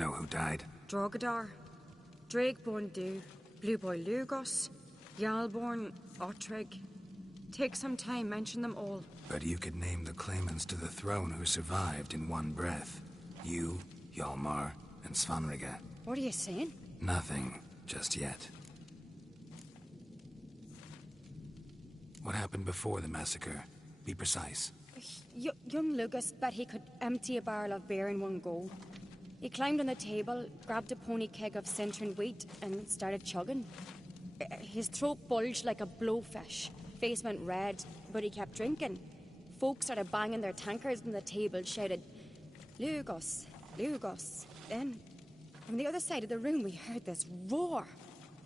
Know who died? Drogadar, Drakeborn Du, Blue Boy Lugos, Jarlborn, Ottrig. Take some time, mention them all. But you could name the claimants to the throne who survived in one breath. You, Hjalmar, and Svanrige. What are you saying? Nothing, just yet. What happened before the massacre? Be precise. Young Lucas bet he could empty a barrel of beer in one go. He climbed on the table, grabbed a pony keg of Centron wheat, and started chugging. His throat bulged like a blowfish. Face went red, but he kept drinking. Folks started banging their tankards on the table, shouted, "Lugos, Lugos." Then, from the other side of the room, we heard this roar.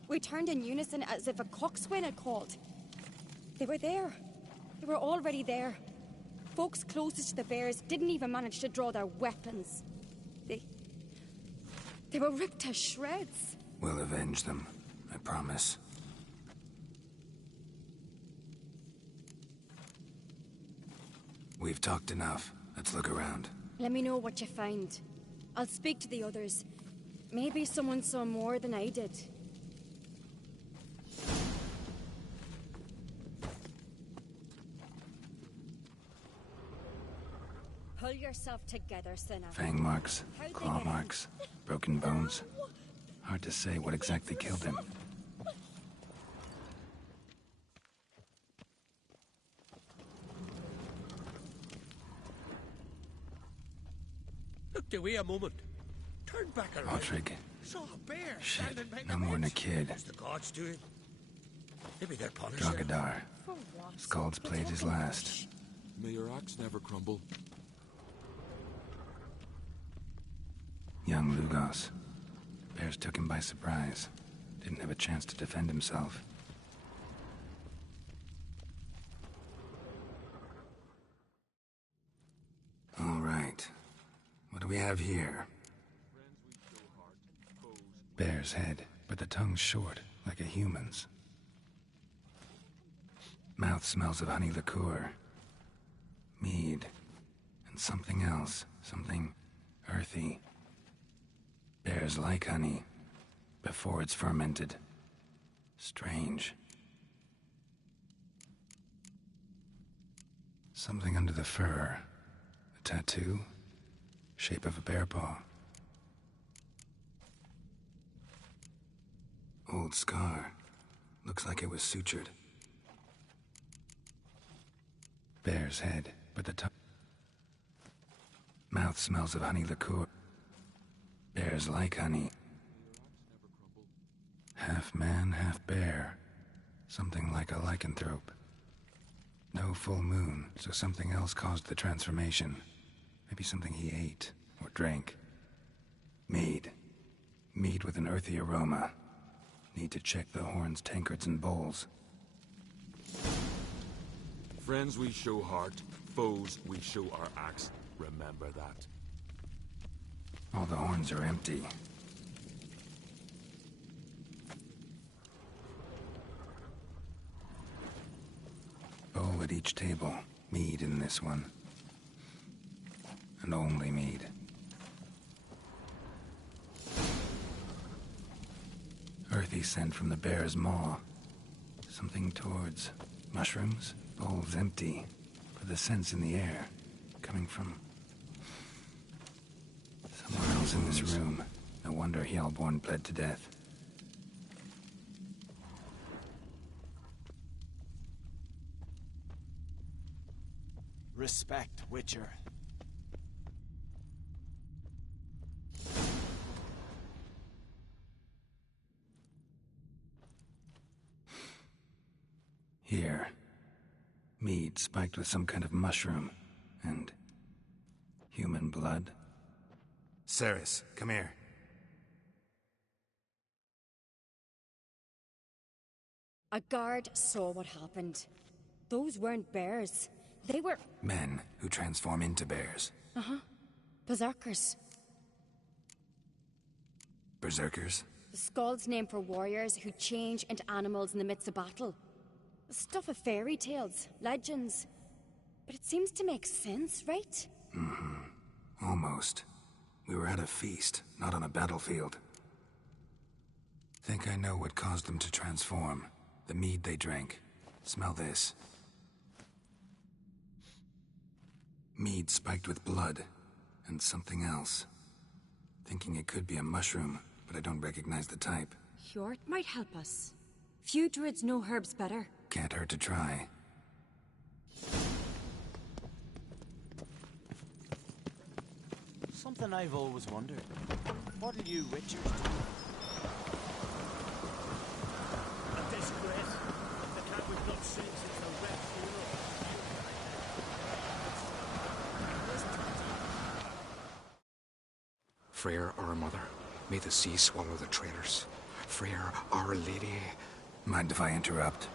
We turned in unison as if a coxswain had called. They were there. They were already there. Folks closest to the bears didn't even manage to draw their weapons. They were ripped to shreds. We'll avenge them, I promise. We've talked enough. Let's look around. Let me know what you find. I'll speak to the others. Maybe someone saw more than I did. Pull yourself together, Senna. Fang marks, claw marks, broken bones. Hard to say what exactly killed him. Look, wait a moment. Turn back around. Ottrig. Saw a bear. Shit, no more than a kid. What's the gods doing? Maybe they're punishing. Drogadar. Skald's played his last. May your axe never crumble. Young Lugos. Bears took him by surprise. Didn't have a chance to defend himself. All right. What do we have here? Bear's head, but the tongue's short, like a human's. Mouth smells of honey liqueur. Mead. And something else. Something earthy. Bears like honey, before it's fermented. Strange. Something under the fur. A tattoo? Shape of a bear paw. Old scar. Looks like it was sutured. Bear's head, but the tongue. Mouth smells of honey liqueur. Bears like honey. Half man, half bear. Something like a lycanthrope. No full moon, so something else caused the transformation. Maybe something he ate or drank. Mead. Mead with an earthy aroma. Need to check the horns, tankards, and bowls. Friends we show heart, foes we show our axe. Remember that. All the horns are empty. Bowl at each table. Mead in this one. And only mead. Earthy scent from the bear's maw. Something towards mushrooms. Bowl's empty, but the scent's in the air. Coming from somewhere else in this room. No wonder Hjalborn bled to death. Respect, Witcher. Here. Mead spiked with some kind of mushroom. And human blood. Ceres, come here. A guard saw what happened. Those weren't bears. They were... Men who transform into bears. Uh-huh. Berserkers. Berserkers? The Skald's name for warriors who change into animals in the midst of battle. Stuff of fairy tales, legends. But it seems to make sense, right? Mm-hmm. Almost. We were at a feast, not on a battlefield. Think I know what caused them to transform. The mead they drank. Smell this. Mead spiked with blood. And something else. Thinking it could be a mushroom, but I don't recognize the type. Hjort might help us. Few druids know herbs better. Can't hurt to try. Something I've always wondered. What'll you witchers do? A disgrace. The cat we've not seen since the Red Funeral. Freyr, our mother, may the sea swallow the traitors. Freyr, our lady. Mind if I interrupt?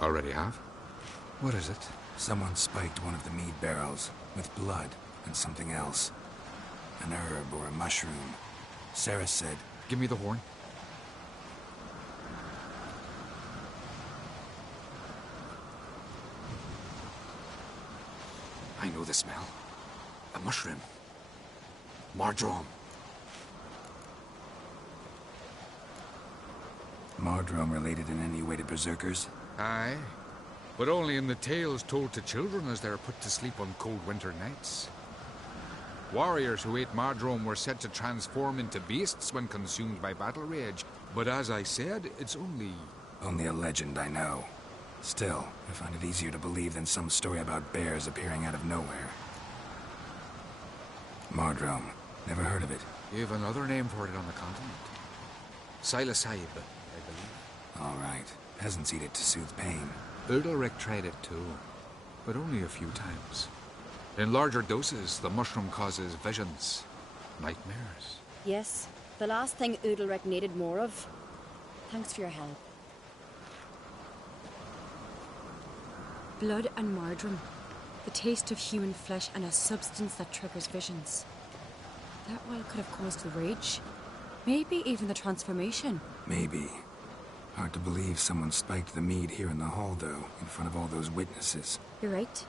Already have? What is it? Someone spiked one of the mead barrels with blood and something else. An herb or a mushroom. Sarah said... Give me the horn. I know the smell. A mushroom. Mardrome. Mardrome related in any way to berserkers? Aye. But only in the tales told to children as they're put to sleep on cold winter nights. Warriors who ate Mardrome were said to transform into beasts when consumed by battle rage. But as I said, it's only... Only a legend, I know. Still, I find it easier to believe than some story about bears appearing out of nowhere. Mardrome. Never heard of it. You have another name for it on the continent. Psilocybe, I believe. All right. Peasants eat it to soothe pain. Udalric tried it too, but only a few times. In larger doses, the mushroom causes visions, nightmares. Yes, the last thing Udalric needed more of. Thanks for your help. Blood and Mardrome. The taste of human flesh and a substance that triggers visions. That well could have caused the rage. Maybe even the transformation. Maybe. Hard to believe someone spiked the mead here in the hall, though, in front of all those witnesses. You're right.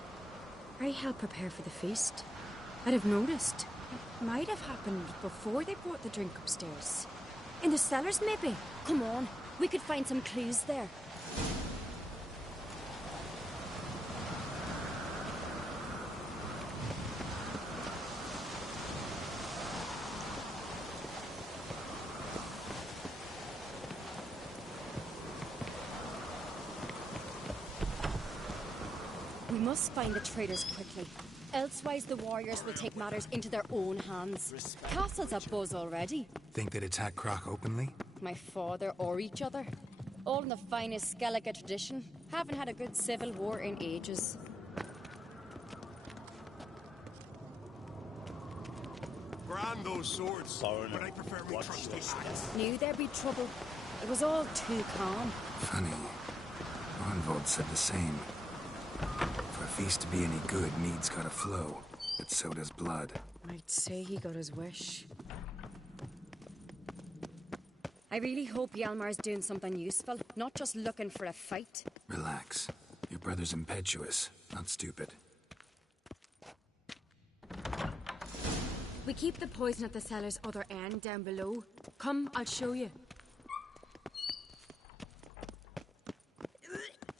I helped prepare for the feast. I'd have noticed. It might have happened before they brought the drink upstairs. In the cellars, maybe? Come on, we could find some clues there. We must find the traitors quickly. Elsewise, the warriors will take matters into their own hands. Castle's a buzz already. Think they'd attack Croc openly? My father or each other. All in the finest Skellige tradition. Haven't had a good civil war in ages. Grand those swords, but I prefer my trusty axe. Knew there'd be trouble. It was all too calm. Funny. Arnvold said the same. For a feast to be any good, mead's gotta flow. But so does blood. I'd say he got his wish. I really hope Hjalmar's doing something useful, not just looking for a fight. Relax. Your brother's impetuous, not stupid. We keep the poison at the cellar's other end down below. Come, I'll show you.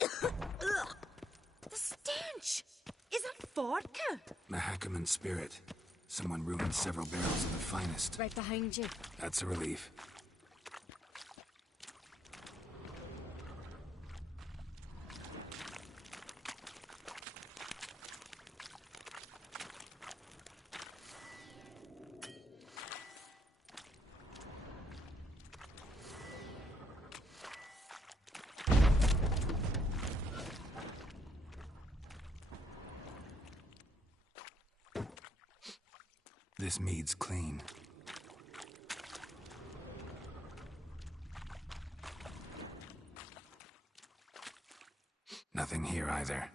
The stench! Is that vodka? Mahakaman spirit. Someone ruined several barrels of the finest. Right behind you. That's a relief. This mead's clean. Nothing here either.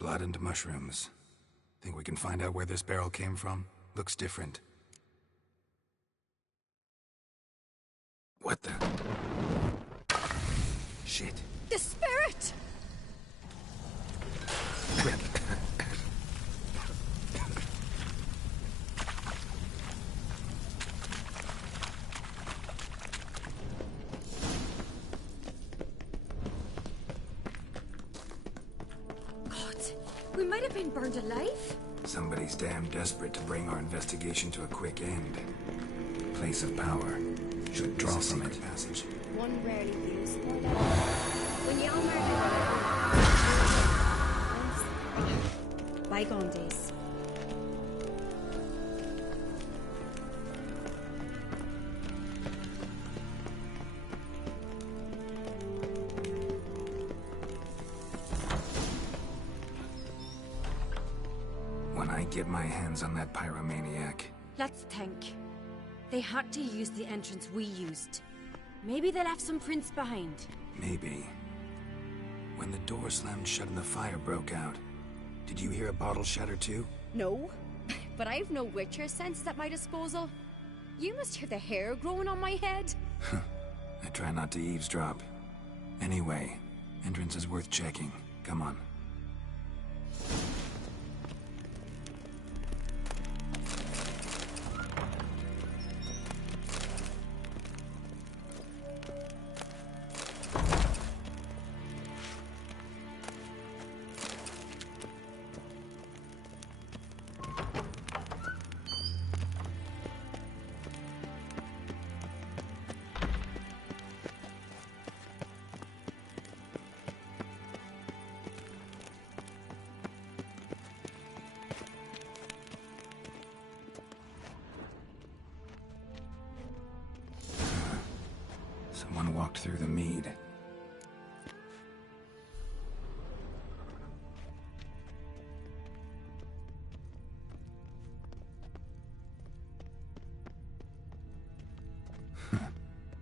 Blood and mushrooms. Think we can find out where this barrel came from? Looks different. What the? Shit. The spirit! God, we might have been burned alive. Somebody's damn desperate to bring our investigation to a quick end. Place of power. Should draw from it. Passage. One rarely used for that. When young murdered bygone days. When I get my hands on that pyromaniac, Let's think. They had to use the entrance we used. Maybe they left some prints behind. maybe. When the door slammed shut and the fire broke out, did you hear a bottle shatter too? No, but I've no Witcher sense at my disposal. You must hear the hair growing on my head. I try not to eavesdrop. Anyway, entrance is worth checking. Come on. Someone walked through the mead.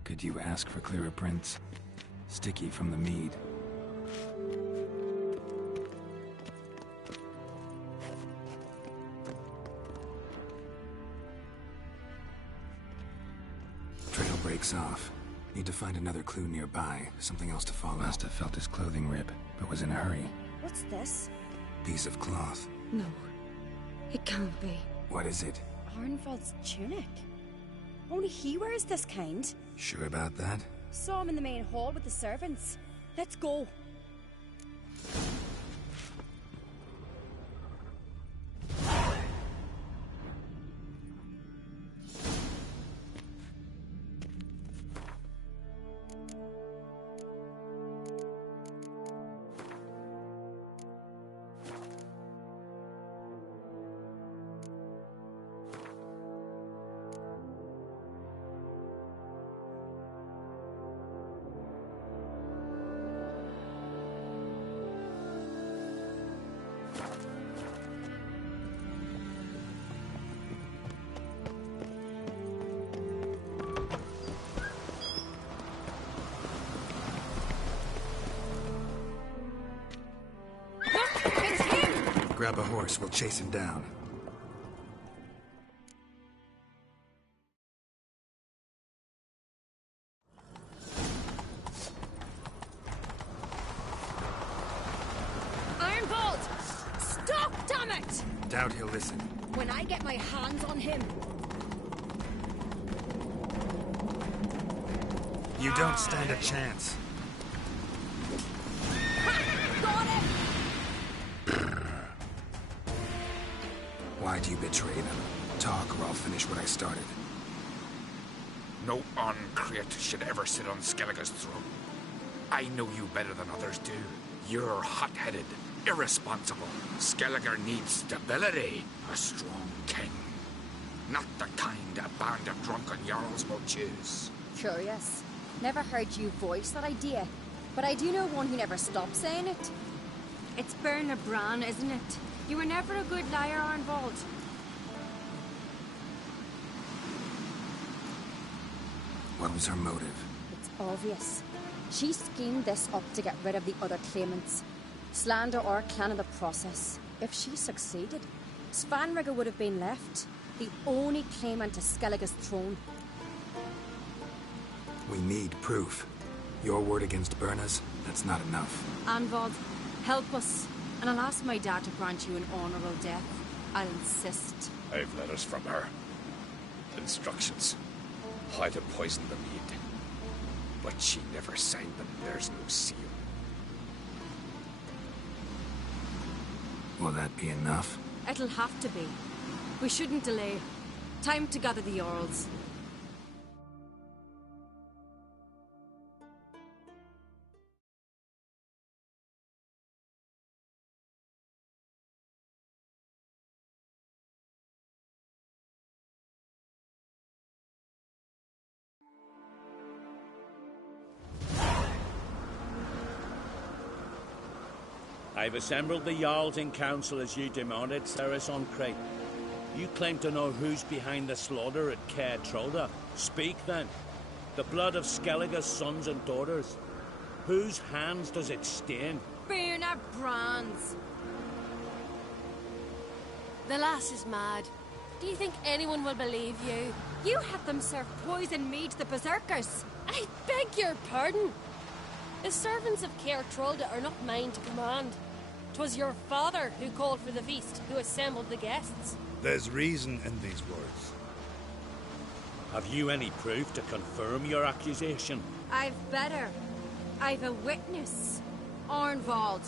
Could you ask for clearer prints? Sticky from the mead. Trail breaks off. Need to find another clue nearby. Something else to follow. Must have felt his clothing rip, but was in a hurry. What's this? Piece of cloth. No, it can't be. What is it? Arnvald's tunic. Only he wears this kind. Sure about that? Saw him in the main hall with the servants. Let's go. Grab a horse, we'll chase him down. Arnvald! Stop, damn it! Doubt he'll listen. When I get my hands on him. You don't stand a chance. Got it! Why do you betray them? Talk or I'll finish what I started. No Uncreate should ever sit on Skellige's throne. I know you better than others do. You're hot-headed, irresponsible. Skellige needs stability, a strong king. Not the kind a band of drunken jarls will choose. Curious. Never heard you voice that idea, but I do know one who never stops saying it. It's Bernard Bran, isn't it? You were never a good liar, Arnvald. What was her motive? It's obvious. She schemed this up to get rid of the other claimants. Slander our clan in the process. If she succeeded, Svanrige would have been left, the only claimant to Skellige's throne. We need proof. Your word against Berna's? That's not enough. Arnvald, help us, and I'll ask my dad to grant you an honourable death. I'll insist. I've letters from her. Instructions. How to poison the mead. But she never signed them. There's no seal. Will that be enough? It'll have to be. We shouldn't delay. Time to gather the Jarls. I've assembled the Jarls in council as you demanded, Cerys on Crate. You claim to know who's behind the slaughter at Caer Trolda. Speak then. The blood of Skellige's sons and daughters. Whose hands does it stain? Birna Brands. The lass is mad. Do you think anyone will believe you? You had them serve poison mead to the berserkers. I beg your pardon. The servants of Caer Trolda are not mine to command. 'Twas your father who called for the feast, who assembled the guests. There's reason in these words. Have you any proof to confirm your accusation? I've better. I've a witness. Arnvald.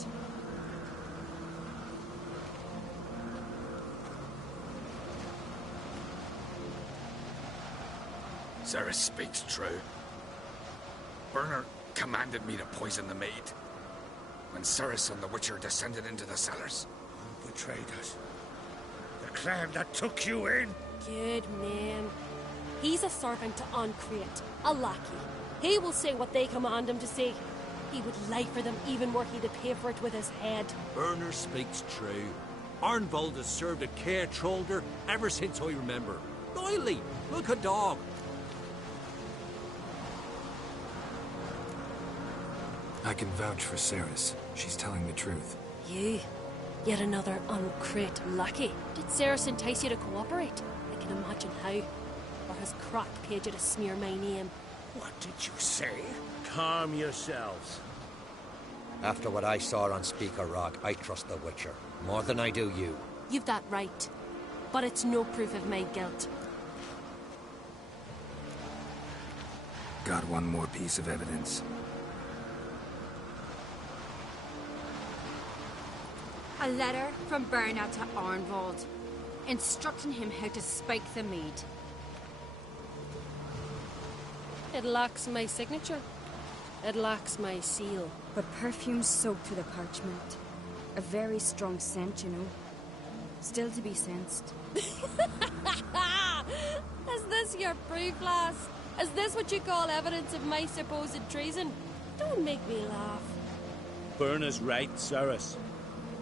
Cerys speaks true. Berna commanded me to poison the maid. When Cerys and the Witcher descended into the cellars. Who betrayed us? The clan that took you in? Good man. He's a servant to Ancrate, a lackey. He will say what they command him to say. He would lie for them even were he to pay for it with his head. Berner speaks true. Arnvald has served at Caer Trolder ever since I remember. Loyally, like a dog. I can vouch for Cerys. She's telling the truth. You? Yet another Ancrate lackey. Did Cerys entice you to cooperate? I can imagine how. Or has Crach paid you to smear my name? What did you say? Calm yourselves. After what I saw on Speaker Rock, I trust the Witcher. More than I do you. You've that right. But it's no proof of my guilt. Got one more piece of evidence. A letter from Berna to Arnvald, instructing him how to spike the mead. It lacks my signature. It lacks my seal. But perfume soaked through the parchment. A very strong scent, you know. Still to be sensed. Is this your proof, lass? Is this what you call evidence of my supposed treason? Don't make me laugh. Berna's right, Cerys.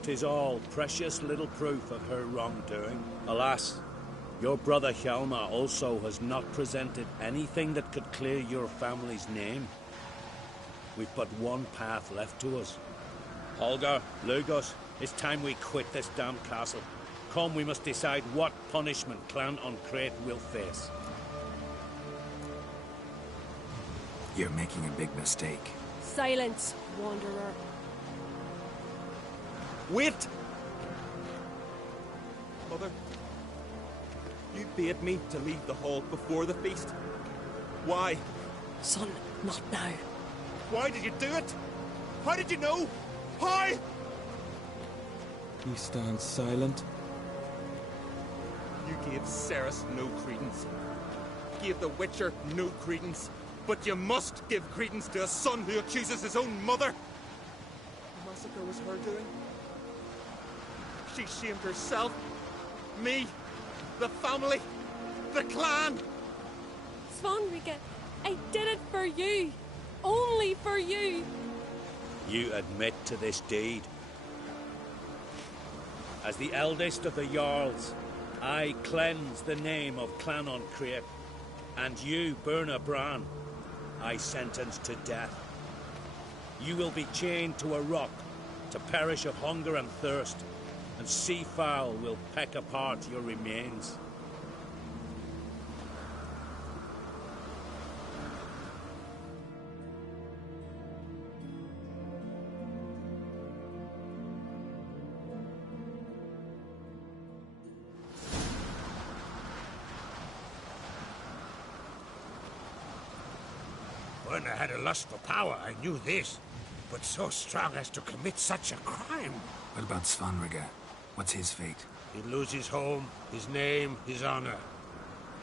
'Tis all precious little proof of her wrongdoing. Alas, your brother Hjalmar also has not presented anything that could clear your family's name. We've but one path left to us. Holger, Lugos, it's time we quit this damn castle. Come, we must decide what punishment Clan Ancrate will face. You're making a big mistake. Silence, wanderer. Wait! Mother, you bade me to leave the hall before the feast. Why? Son, not now. Why did you do it? How did you know? How? He stands silent. You gave Cerys no credence. Gave the Witcher no credence. But you must give credence to a son who accuses his own mother. The massacre was her doing. She shamed herself, me, the family, the clan. Svanrika, I did it for you. Only for you. You admit to this deed. As the eldest of the Jarls, I cleanse the name of Clan Ancrate, and you, Berna Bran, I sentence to death. You will be chained to a rock to perish of hunger and thirst, and sea fowl will peck apart your remains. Burner had a lust for power, I knew this. But so strong as to commit such a crime. What about Svanrige? What's his fate? He'll lose his home, his name, his honor.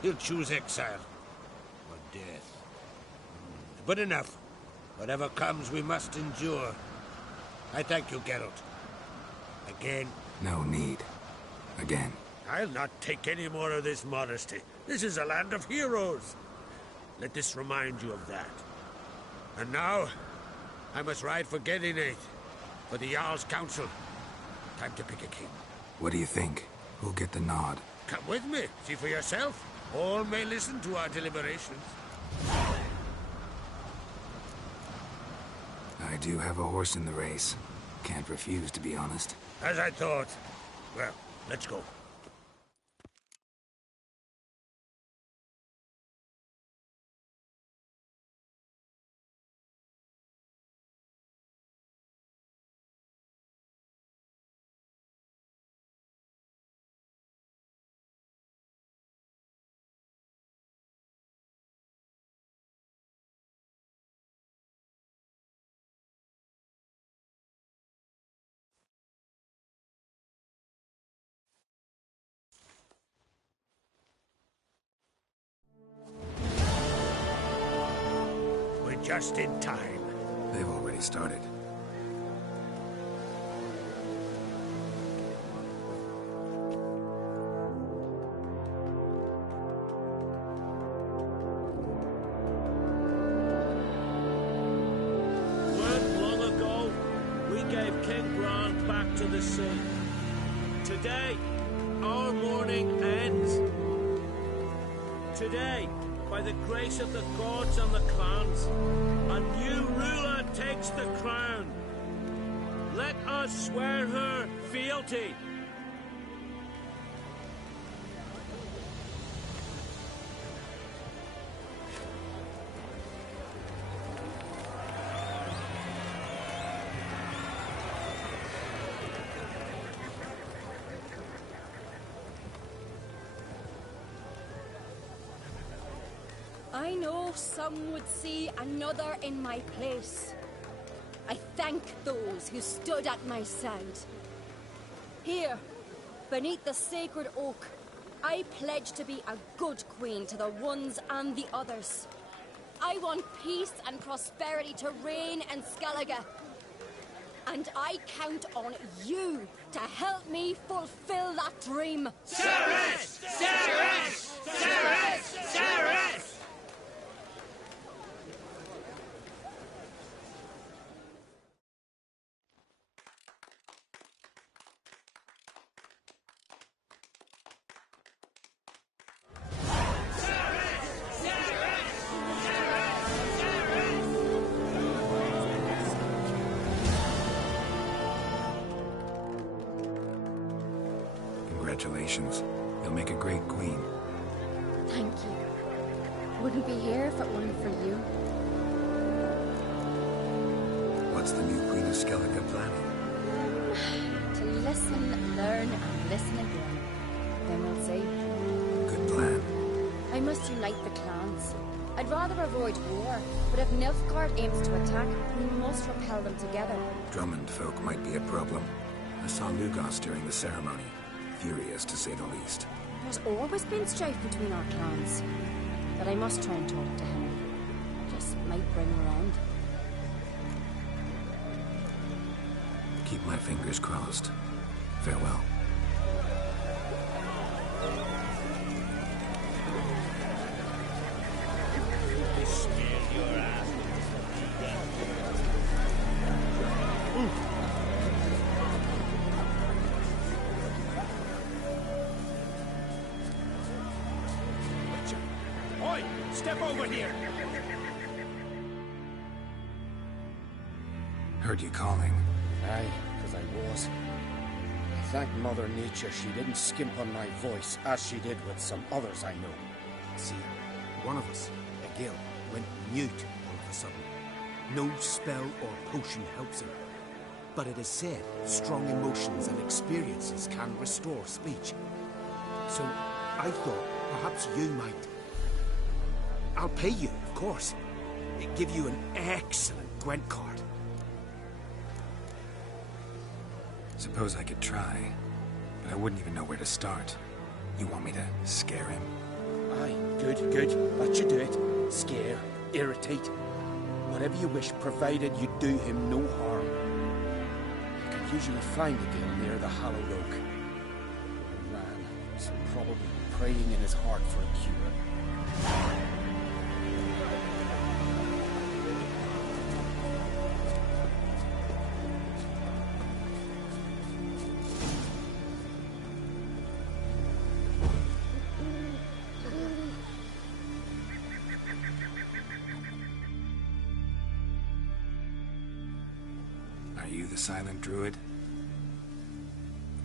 He'll choose exile. Or death. But enough. Whatever comes, we must endure. I thank you, Geralt. Again. No need. Again. I'll not take any more of this modesty. This is a land of heroes. Let this remind you of that. And now, I must ride for Gedinate, for the Jarl's council. Time to pick a king. What do you think? Who'll get the nod? Come with me, see for yourself. All may listen to our deliberations. I do have a horse in the race. Can't refuse, to be honest. As I thought. Well, let's go. Just in time. They've already started. Weren't long ago, we gave King Bran back to the sea. Today, our mourning ends. Today, by the grace of the gods and the clans, a new ruler takes the crown. Let us swear her fealty. I know some would see another in my place. I thank those who stood at my side. Here, beneath the sacred oak, I pledge to be a good queen to the ones and the others. I want peace and prosperity to reign in Skellige. And I count on you to help me fulfill that dream. Cerys! Cerys! Cerys! Cerys! Congratulations. You'll make a great queen. Thank you. Wouldn't be here if it weren't for you. What's the new Queen of Skellige planning? To listen, learn, and listen again. Then we'll see. Good plan. I must unite the clans. I'd rather avoid war, but if Nilfgaard aims to attack, we must repel them together. Drummond folk might be a problem. I saw Lugos during the ceremony. Furious, to say the least. There's always been strife between our clans. But I must try and talk to him. Just might bring her around. Keep my fingers crossed. Farewell. Oi! Step over here! Heard you calling. Aye, because I was. I thank Mother Nature she didn't skimp on my voice, as she did with some others I know. See, one of us, a Gil, went mute all of a sudden. No spell or potion helps him. But it is said strong emotions and experiences can restore speech. So I thought perhaps you might... I'll pay you, of course. give you an excellent Gwent card. Suppose I could try, but I wouldn't even know where to start. You want me to scare him? Aye, good, good. That should do it. Scare, irritate. Whatever you wish, provided you do him no harm. You can usually find a gill near the Hollow Oak. The man is probably praying in his heart for a cure. Are you the silent druid?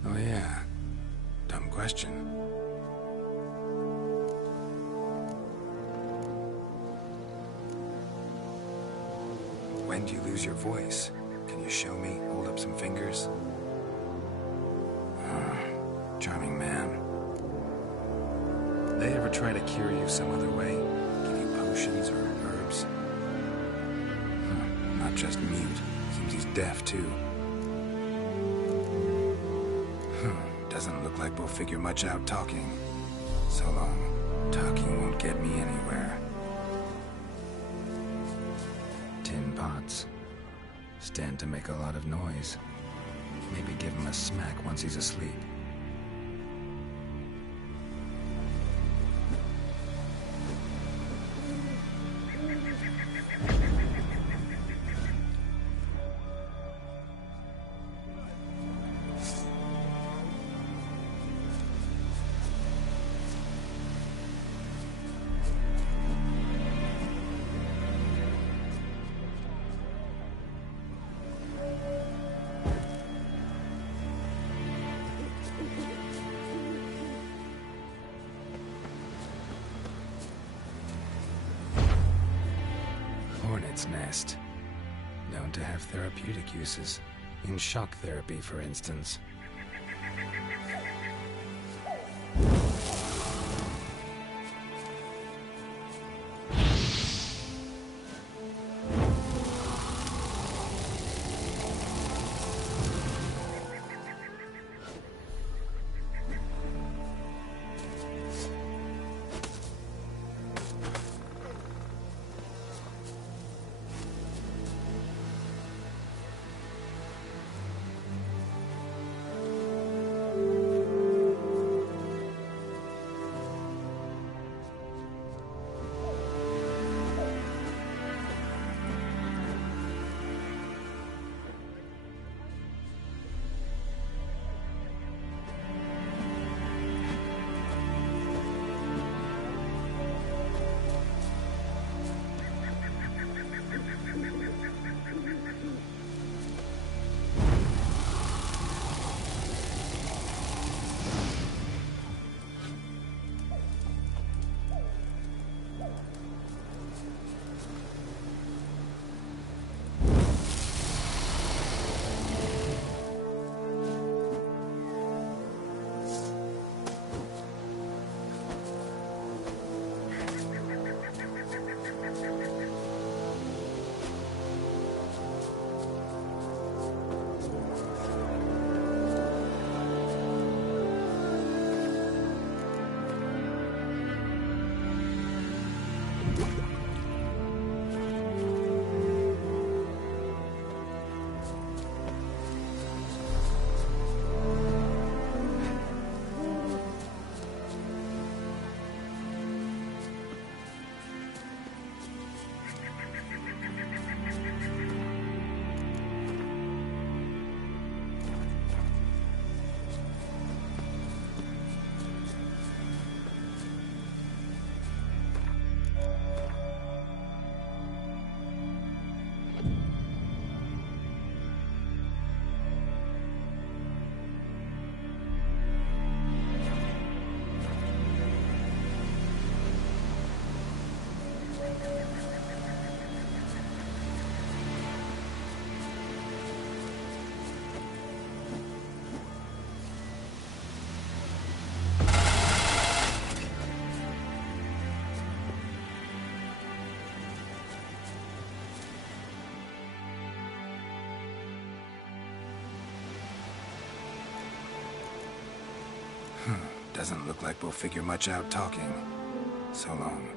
Oh yeah. Dumb question. When do you lose your voice? Can you show me? Hold up some fingers? Charming man. They ever try to cure you some other way? Give you potions or herbs? Not just mute. Seems he's deaf, too. Doesn't look like we'll figure much out talking. So long. Talking won't get me anywhere. Tin pots. Stand to make a lot of noise. Maybe give him a smack once he's asleep. Hornet's nest. Known to have therapeutic uses. In shock therapy, for instance. Doesn't look like we'll figure much out talking. So long.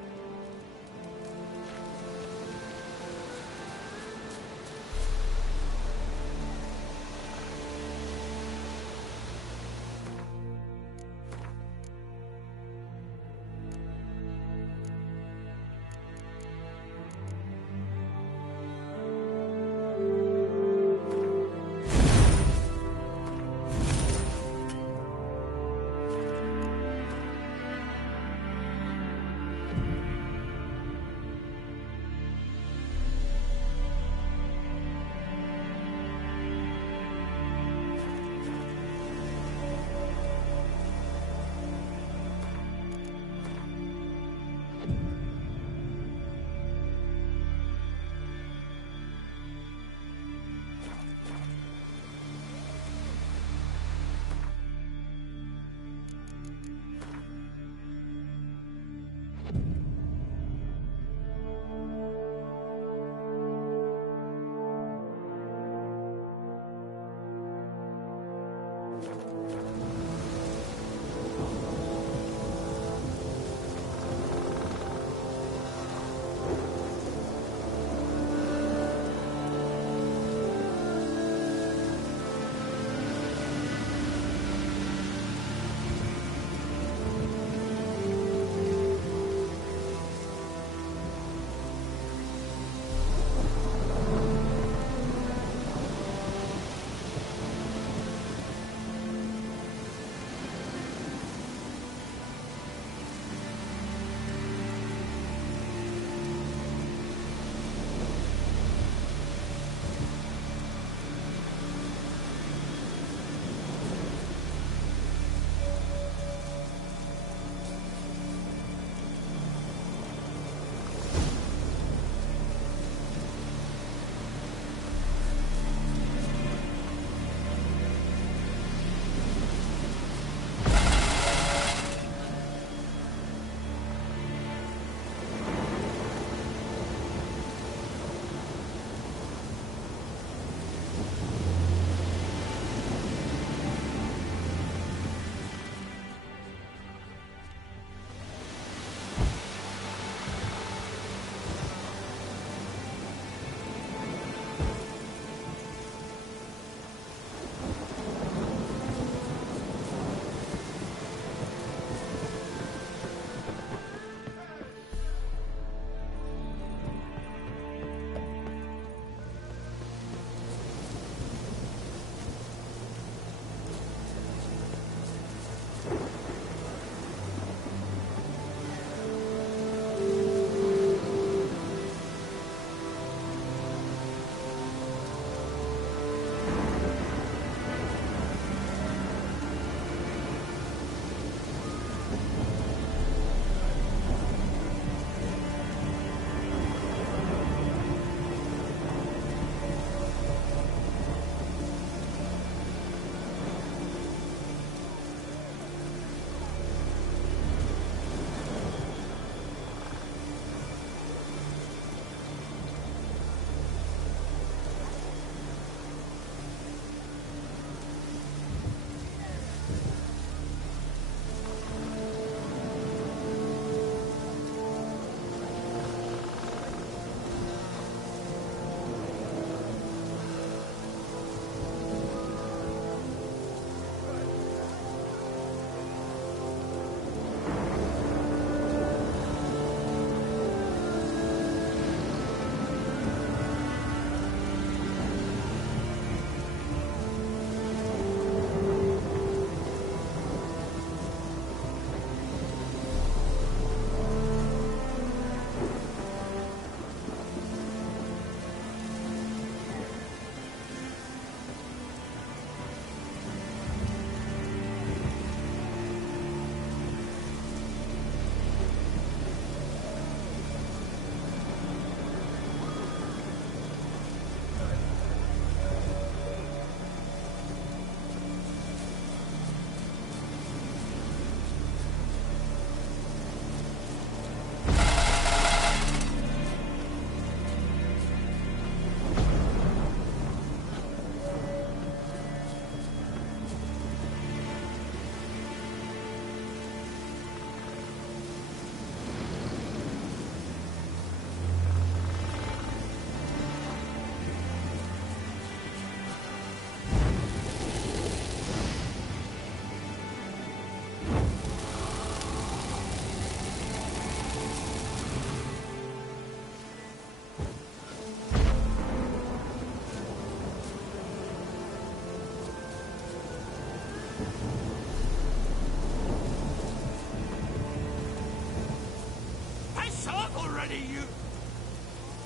ready, you...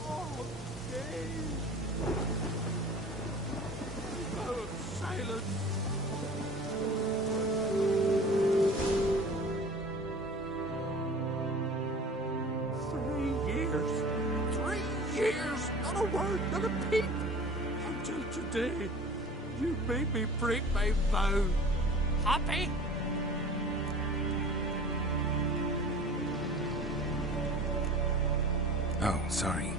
Oh, Dave. Oh, silence. Years, not a word, not a peep. Until today, you made me break my vow. Happy? Oh, sorry.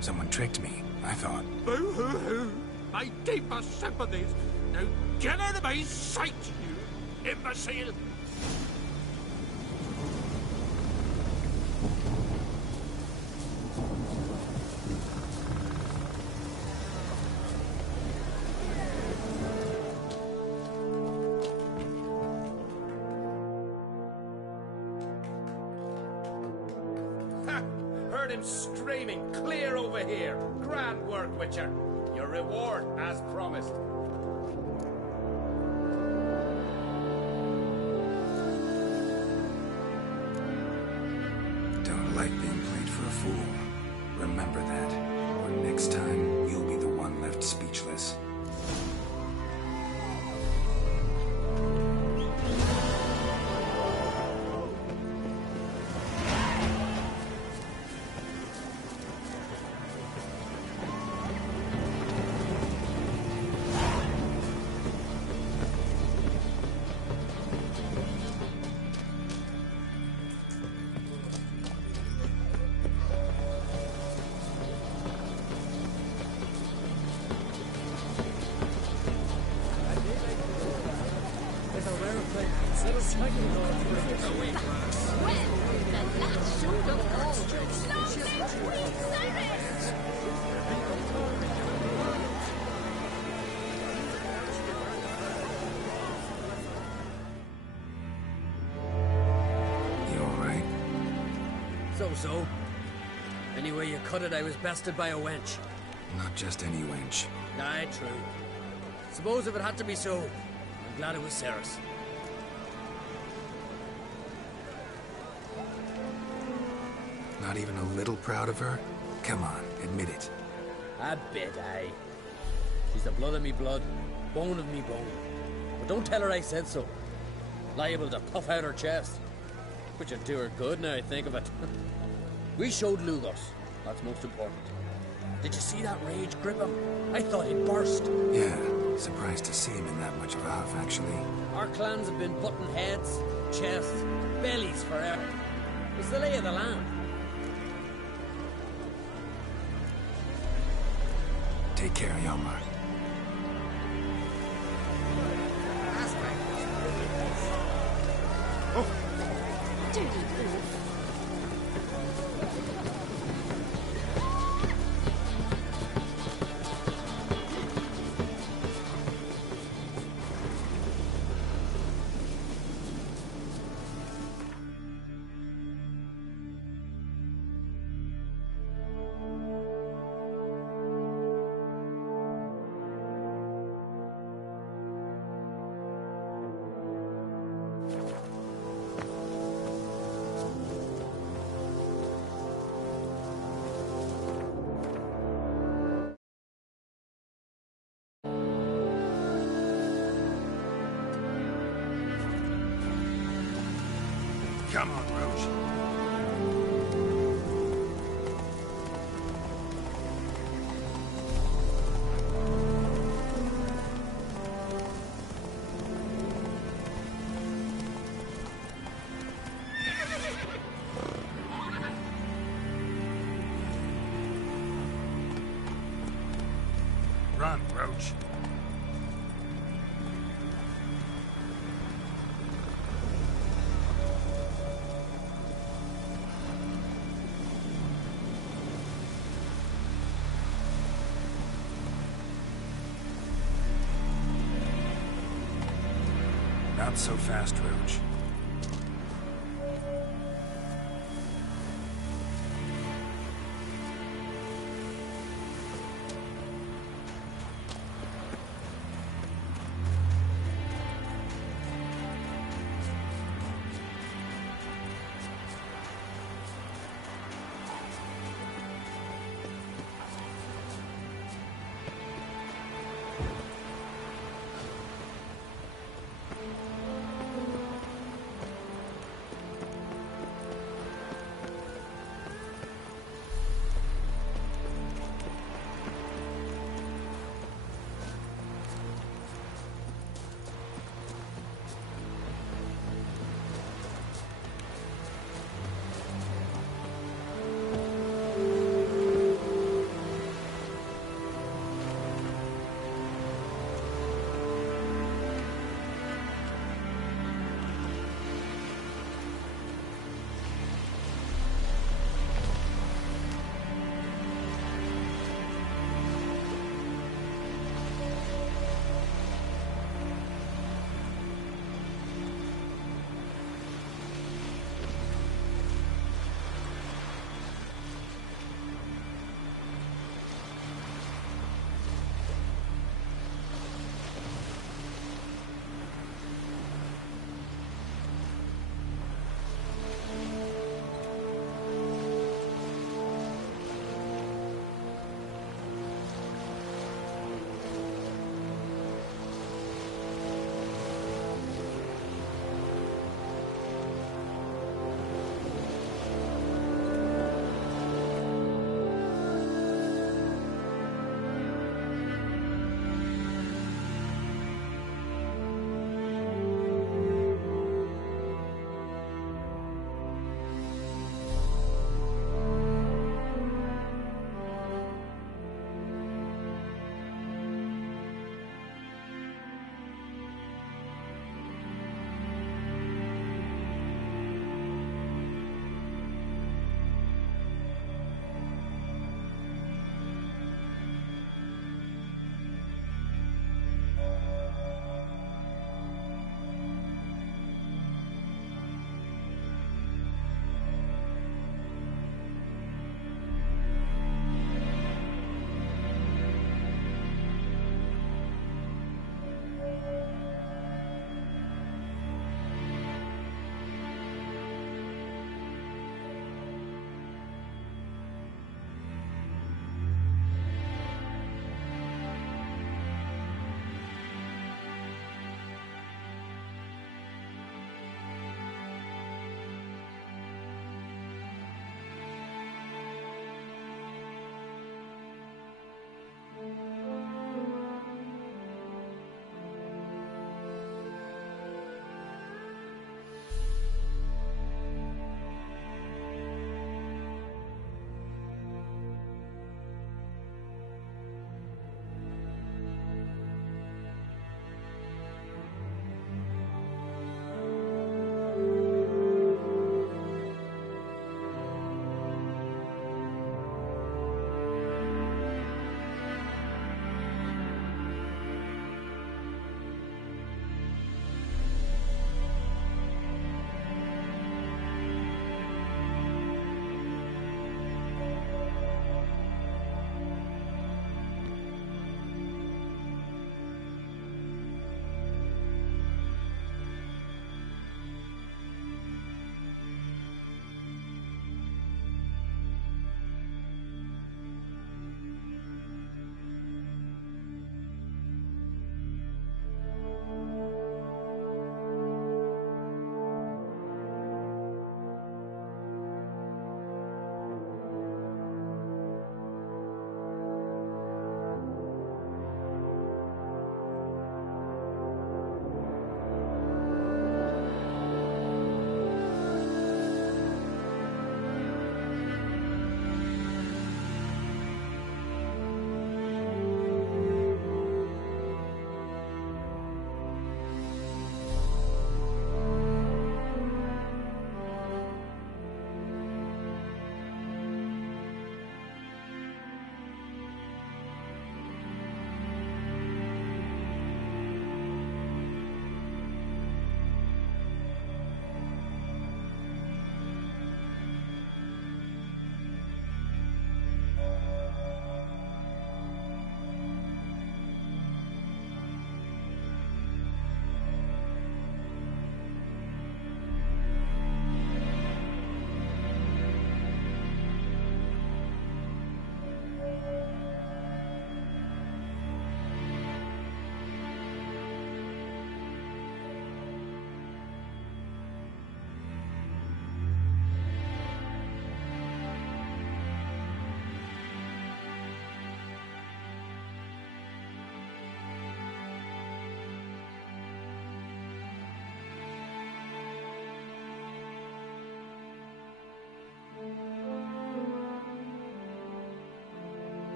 Someone tricked me, I thought. Boo-hoo-hoo. My deepest sympathies. Now get out of my sight, you imbecile. Heard him screaming, clear over here. Grand work, Witcher. Your reward, as promised. Don't like being played for a fool. Remember that. Or next time, you'll be the one left speechless. So. Anyway you cut it, I was bested by a wench. Not just any wench. Aye, true. Suppose if it had to be so, I'm glad it was Ceres. Not even a little proud of her? Come on, admit it. A bit, aye. She's the blood of me blood, bone of me bone. But don't tell her I said so. Liable to puff out her chest. Which would do her good now I think of it. We showed Lugos. That's most important. Did you see that rage grip him? I thought he'd burst. Yeah, surprised to see him in that much of a huff, actually. Our clans have been butting heads, chests, bellies forever. It's the lay of the land. Take care, Hjalmar. Come on, Roach. Run, Roach. Not so fast, Roach.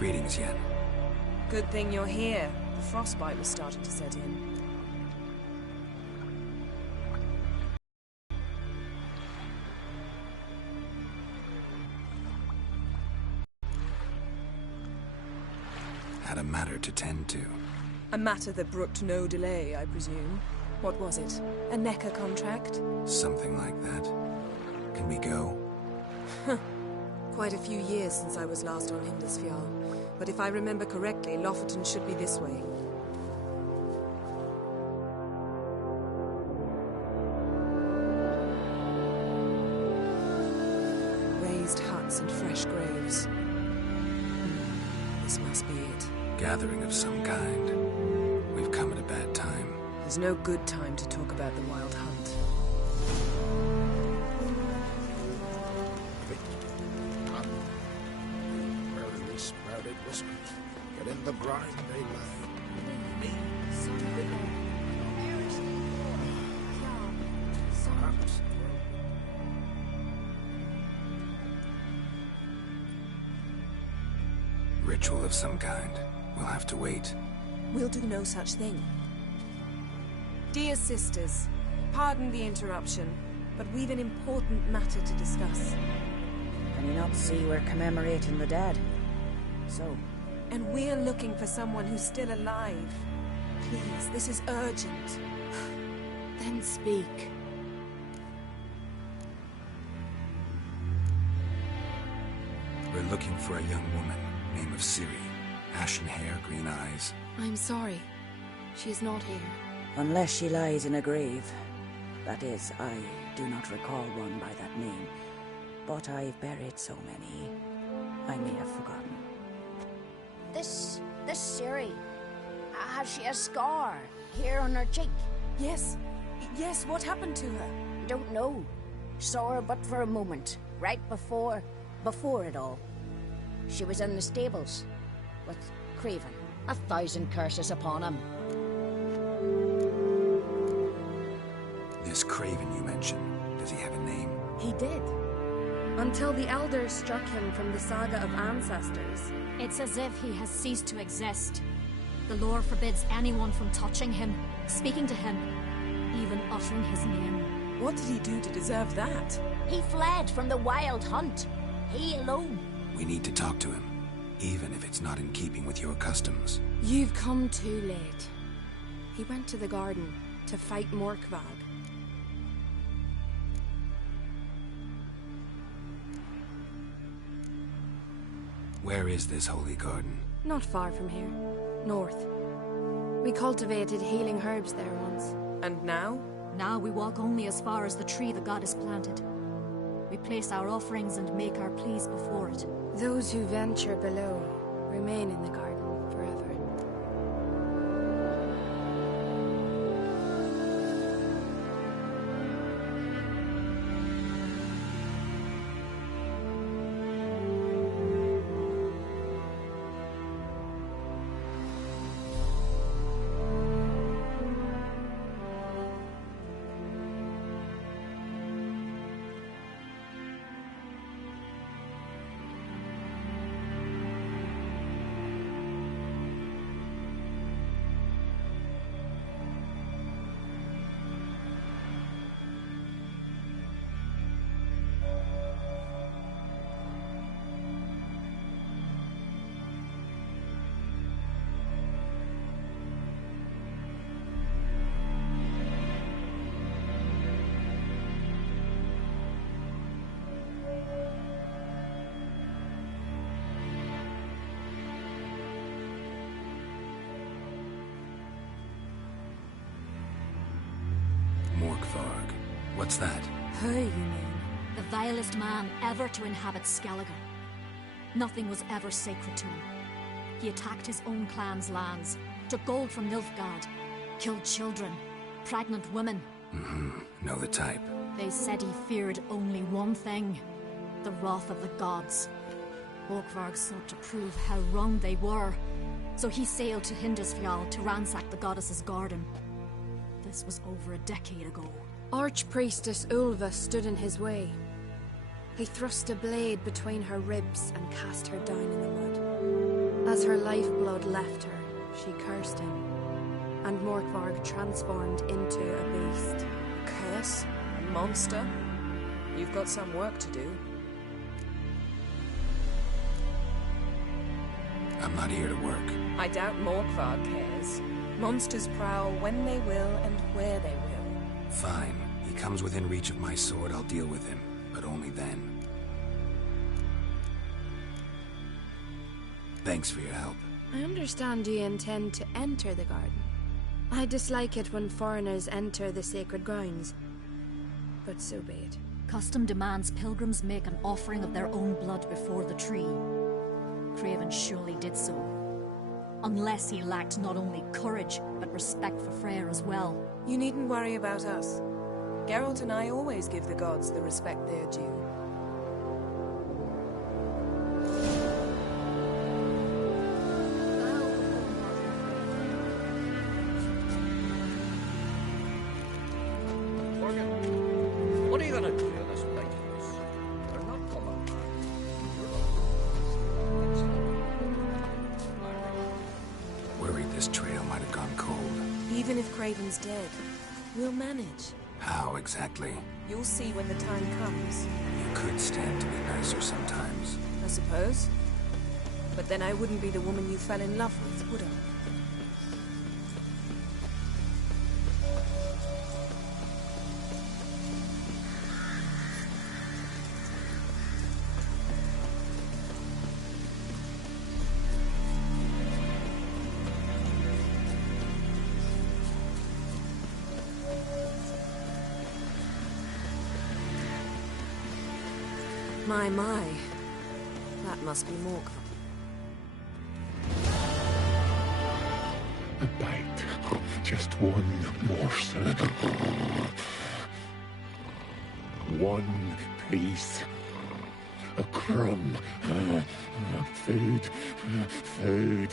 Greetings, Yen. Good thing you're here. The frostbite was starting to set in. Had a matter to tend to. A matter that brooked no delay, I presume. What was it? A NECA contract? Something like that. Can we go? Quite a few years since I was last on Hindisfjall. But if I remember correctly, Lofoten should be this way. Raised huts and fresh graves. This must be it. Gathering of some kind. We've come at a bad time. There's no good time to talk about the Wild Hunt. Merrily sprouted whiskers, yet in the brine they lay. Me, perhaps. Ritual of some kind. We'll have to wait. We'll do no such thing. Dear sisters, pardon the interruption, but we've an important matter to discuss. Can you not see we're commemorating the dead? So? And we're looking for someone who's still alive. Please, this is urgent. Then speak. We're looking for a young woman, name of Ciri. Ashen hair, green eyes. I'm sorry. She's not here. Unless she lies in a grave. That is, I do not recall one by that name. But I've buried so many, I may have forgotten. This Ciri, has she a scar here on her cheek? Yes, what happened to her? Don't know. Saw her but for a moment, right before it all. She was in the stables with Craven. 1,000 curses upon him. This Craven you mentioned, does he have a name? He did. Until the elders struck him from the saga of ancestors. It's as if he has ceased to exist. The lore forbids anyone from touching him, speaking to him, even uttering his name. What did he do to deserve that? He fled from the Wild Hunt. He alone. We need to talk to him, even if it's not in keeping with your customs. You've come too late. He went to the garden to fight Morkvag. Where is this holy garden? Not far from here. North. We cultivated healing herbs there once. And now? Now we walk only as far as the tree the goddess planted. We place our offerings and make our pleas before it. Those who venture below remain in the garden forever. Morkvarg. What's that? Her, you mean? The vilest man ever to inhabit Skellige. Nothing was ever sacred to him. He attacked his own clan's lands, took gold from Nilfgaard, killed children, pregnant women. Know the type. They said he feared only one thing, the wrath of the gods. Morkvarg sought to prove how wrong they were, so he sailed to Hindisfjall to ransack the goddess's garden. This was over a decade ago. Archpriestess Ulva stood in his way. He thrust a blade between her ribs and cast her down in the mud. As her lifeblood left her, she cursed him, and Morkvarg transformed into a beast. Curse? A monster? You've got some work to do. I'm not here to work. I doubt Morkvarg cares. Monsters prowl when they will and where they will. Fine. He comes within reach of my sword, I'll deal with him. But only then. Thanks for your help. I understand you intend to enter the garden. I dislike it when foreigners enter the sacred grounds. But so be it. Custom demands pilgrims make an offering of their own blood before the tree. Craven surely did so. Unless he lacked not only courage, but respect for Freyr as well. You needn't worry about us. Geralt and I always give the gods the respect they're due. What are you gonna do in this place? They're not coming back. Worried this trail might have gone cold. Even if Craven's dead, we'll manage. How exactly? You'll see when the time comes. You could stand to be nicer sometimes. I suppose. But then I wouldn't be the woman you fell in love with, would I? My. That must be Morkvarg. A bite. Just one morsel. One piece. A crumb. Food. Food.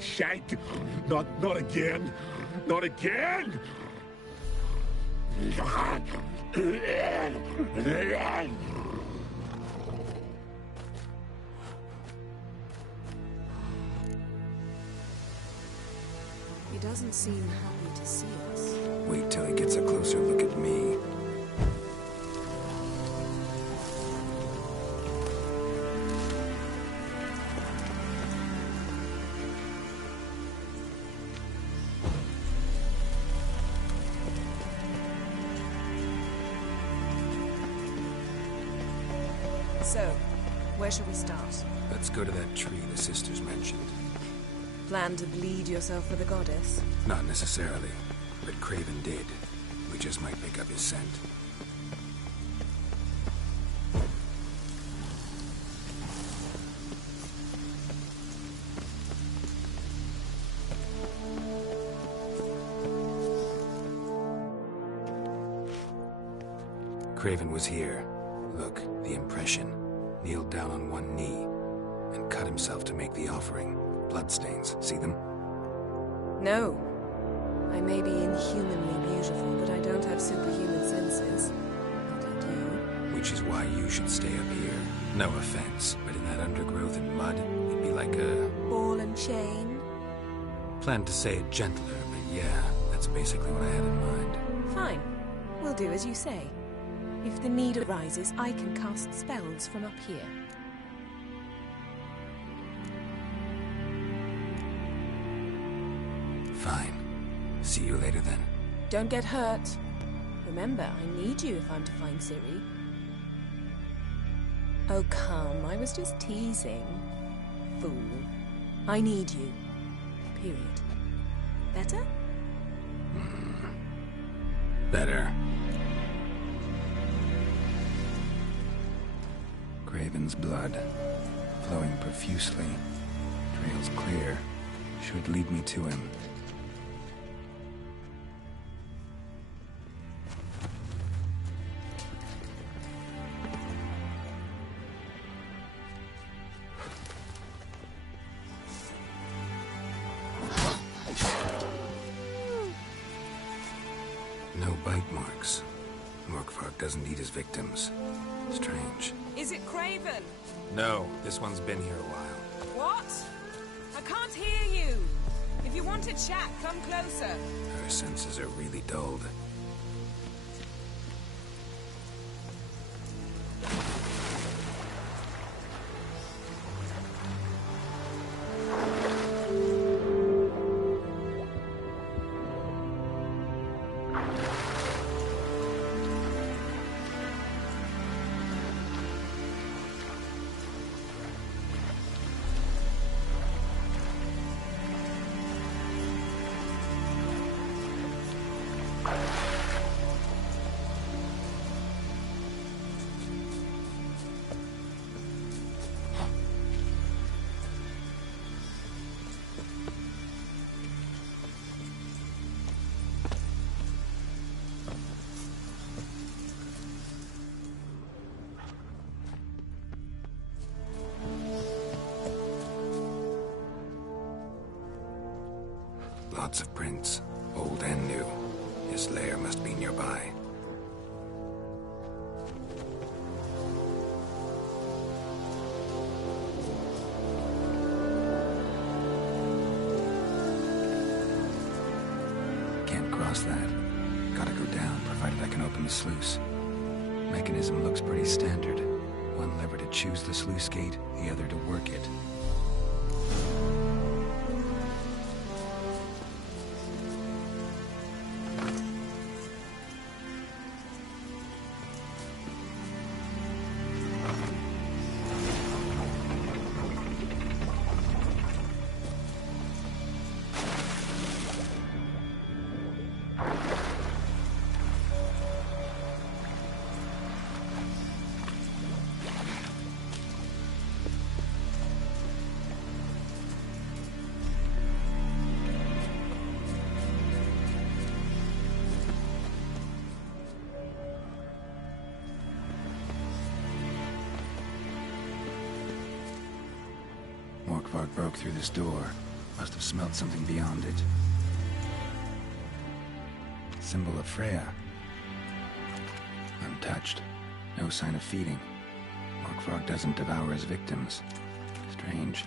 Shite. Not again. Not again! He doesn't seem happy to see us. Wait till he gets a closer look at me. So, where shall we start? Let's go to that tree the sisters mentioned. Plan to bleed yourself for the goddess? Not necessarily, but Craven did. We just might pick up his scent. Craven was here. Look, the impression. Kneeled down on one knee and cut himself to make the offering. Bloodstains, see them? No. I may be inhumanly beautiful, but I don't have superhuman senses. Not I do. Which is why you should stay up here. No offense, but in that undergrowth and mud, it'd be like a... ball and chain? Planned to say it gentler, but yeah, that's basically what I had in mind. Fine. We'll do as you say. If the need arises, I can cast spells from up here. Fine. See you later then. Don't get hurt. Remember, I need you if I'm to find Ciri. Oh, come. I was just teasing. Fool. I need you. Period. Better? Better. Craven's blood, flowing profusely. Trail's clear. Should lead me to him. No bite marks. Morkvark doesn't eat his victims. Strange. Is it Craven? No, this one's been here a while. What? I can't hear you. If you want to chat, come closer. Her senses are really dulled. Lots of prints, old and new. His lair must be nearby. Can't cross that. Gotta go down, provided I can open the sluice. Mechanism looks pretty standard. One lever to choose the sluice gate, the other to work it. Morkvark broke through this door. Must have smelt something beyond it. Symbol of Freya. Untouched. No sign of feeding. Morkvark doesn't devour his victims. Strange.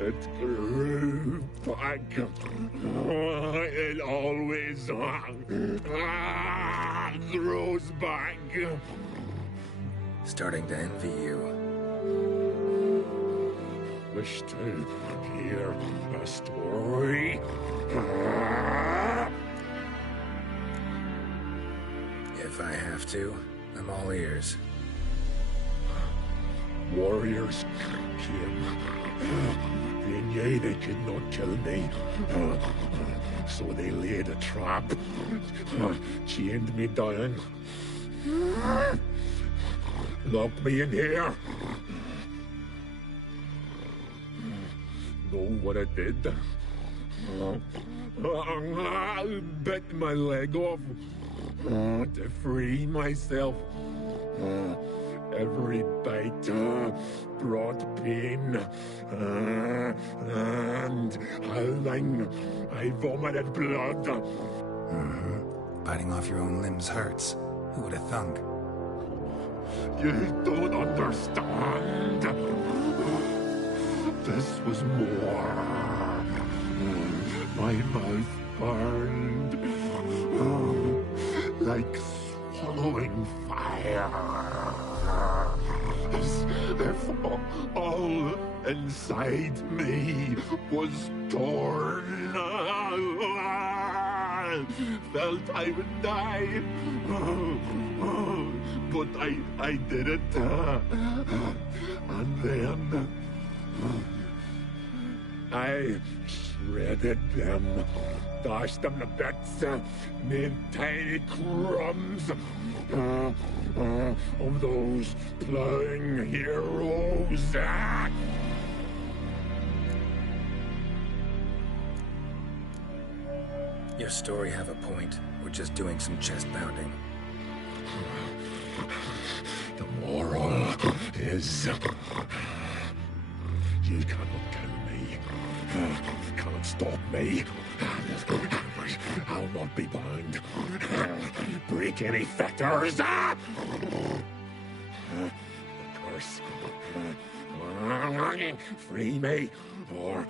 It grew back. It always grows back. Starting to envy you. Wish to hear a story. If I have to, I'm all ears. Warriors came. They knew they could not kill me. So they laid a trap. Chained me down. Locked me in here. Know what I did? Bit my leg off to free myself. Every bite brought pain, and howling, I vomited blood. Biting off your own limbs hurts. Who would have thunk? You don't understand. This was more. My mouth burned, like swallowing fire. As if all inside me was torn. Felt I would die, but I did it. And then I shredded them, dashed them to bits, made tiny crumbs of those plowing heroes. Your story have a point. We're just doing some chest pounding. The moral is... You cannot kill me. You cannot stop me. I'll not be bound. Break any fetters. The curse. Free me, or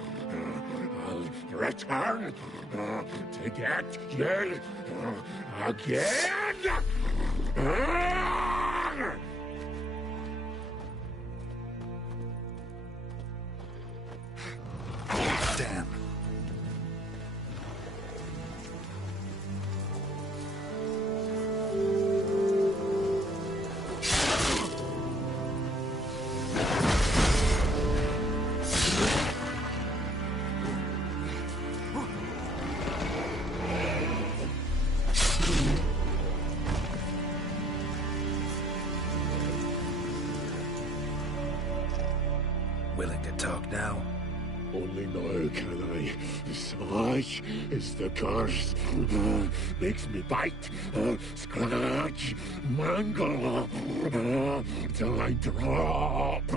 I'll return to get you again. Damn. Willing to talk now? Only now can I. Slash is the curse. Makes me bite, scratch, mangle, till I drop.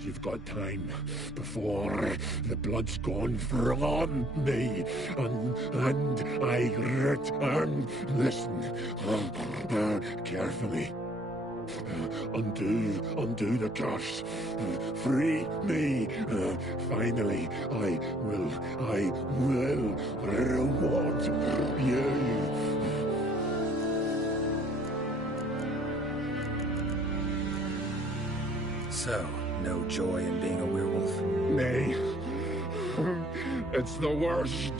You've got time before the blood's gone from me, and I return. Listen, carefully. Undo the curse. Free me. Finally, I will reward you. So, no joy in being a werewolf? Nay. It's the worst.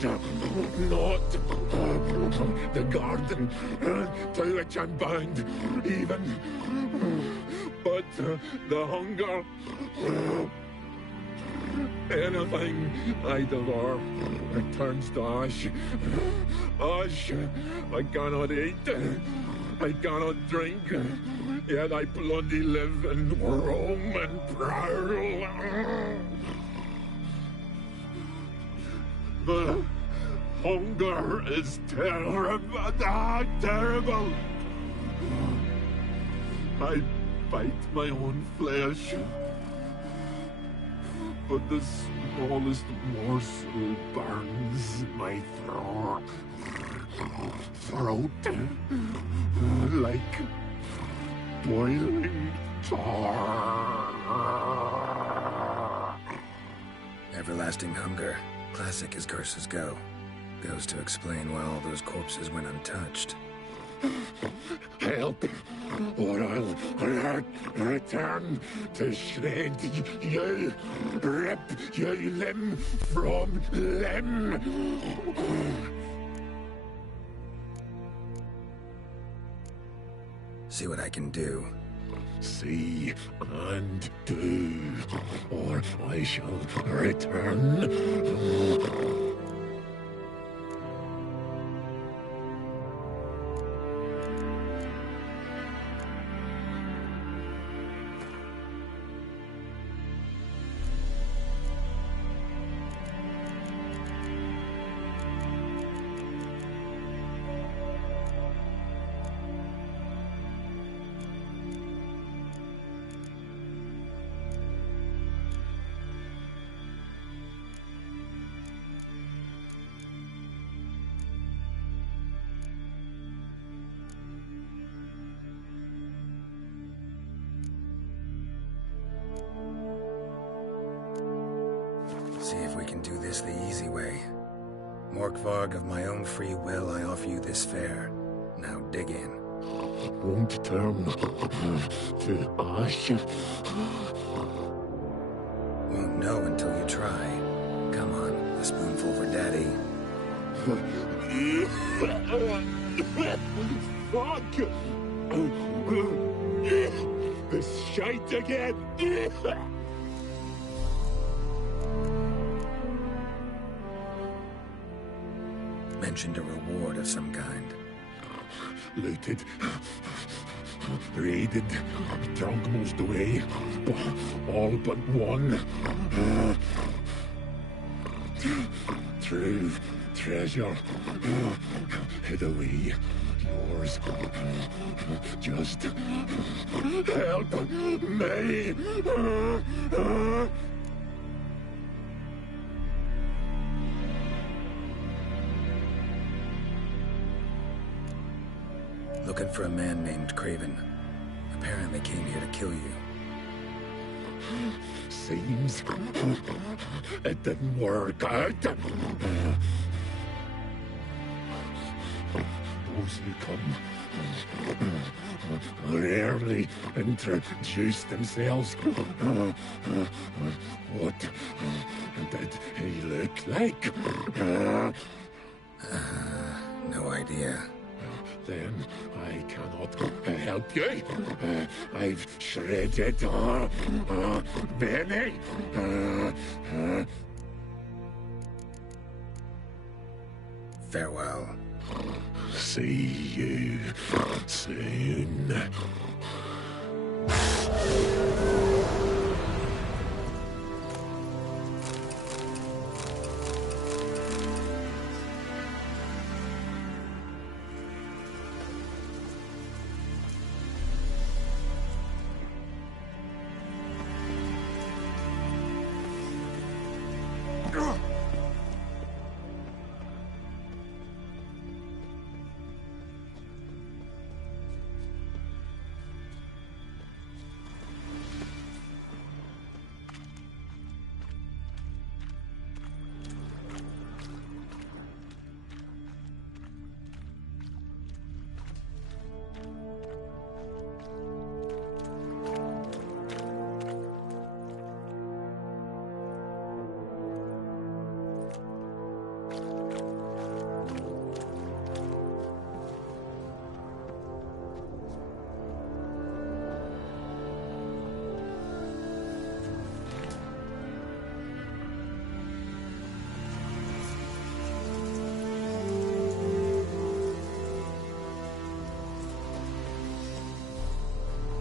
Not the garden to which I'm bound, even. But the hunger. Anything I devour returns to ash. Ash I cannot eat. I cannot drink. Yet I bloody live and roam and prowl. The hunger is terrible. Terrible. I bite my own flesh, but the smallest morsel burns my throat like boiling tar. Everlasting hunger. Classic as curses go. Goes to explain why all those corpses went untouched. Help, or I'll return to shred you, rip you limb from limb. See what I can do. See and do, or I shall return. See if we can do this the easy way. Morkvarg, of my own free will, I offer you this fare. Now dig in. Won't turn to ash. Won't know until you try. Come on, a spoonful for Daddy. Fuck! This shite again! Mentioned a reward of some kind. Looted, raided, drunk most away, all but one. True treasure hid away, yours. Just help me. Looking for a man named Craven. Apparently came here to kill you. Seems it didn't work out. Those who come rarely introduce themselves. What did he look like? No idea. Then I cannot help you. I've shredded many. Farewell. See you soon.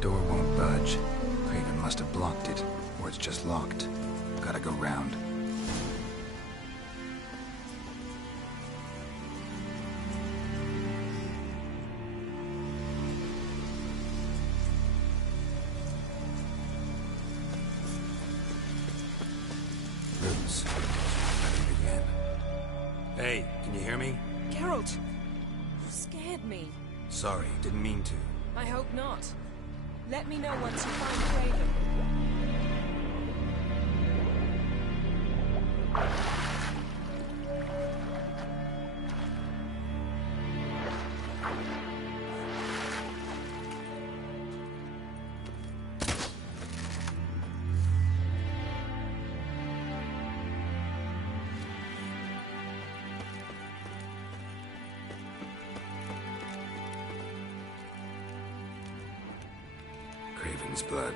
Door won't budge. Craven must have blocked it, or it's just locked. Gotta go round. Roots. Let it begin. Hey, can you hear me? Geralt! You scared me. Sorry, didn't mean to. I hope not. Let me know once you find Craven. Craven's blood.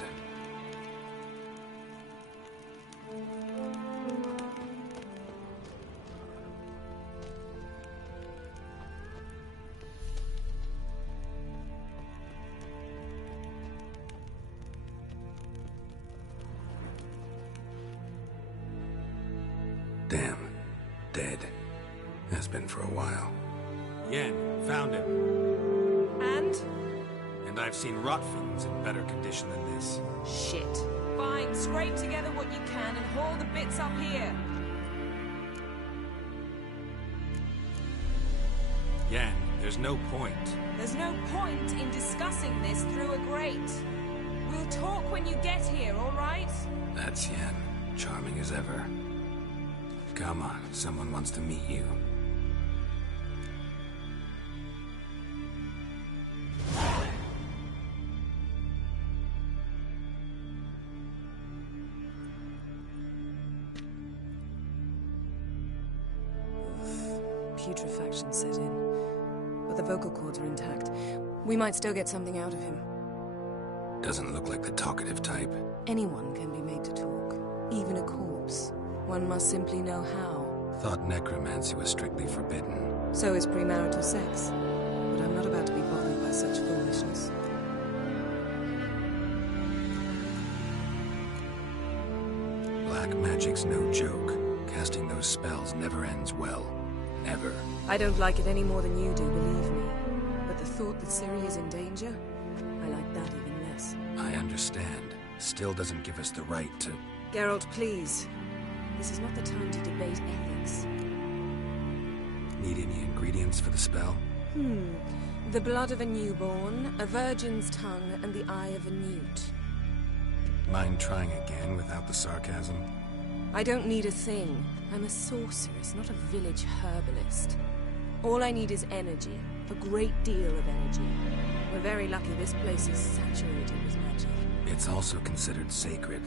Damn. Dead. Has been for a while. Yen, found him. And? And I've seen rot fiends in better condition than this. Shit. Fine, scrape together what you can and haul the bits up here. Yen, there's no point. There's no point in discussing this through a grate. We'll talk when you get here, all right? That's Yen. Charming as ever. Come on, someone wants to meet you. Putrefaction set in. But the vocal cords are intact. We might still get something out of him. Doesn't look like the talkative type. Anyone can be made to talk. Even a corpse. One must simply know how. Thought necromancy was strictly forbidden. So is premarital sex. But I'm not about to be bothered by such foolishness. Black magic's no joke. Casting those spells never ends well. Ever. I don't like it any more than you do, believe me. But the thought that Ciri is in danger, I like that even less. I understand. Still doesn't give us the right to... Geralt, please. This is not the time to debate ethics. Need any ingredients for the spell? The blood of a newborn, a virgin's tongue, and the eye of a newt. Mind trying again without the sarcasm? I don't need a thing. I'm a sorceress, not a village herbalist. All I need is energy. A great deal of energy. We're very lucky this place is saturated with magic. It's also considered sacred.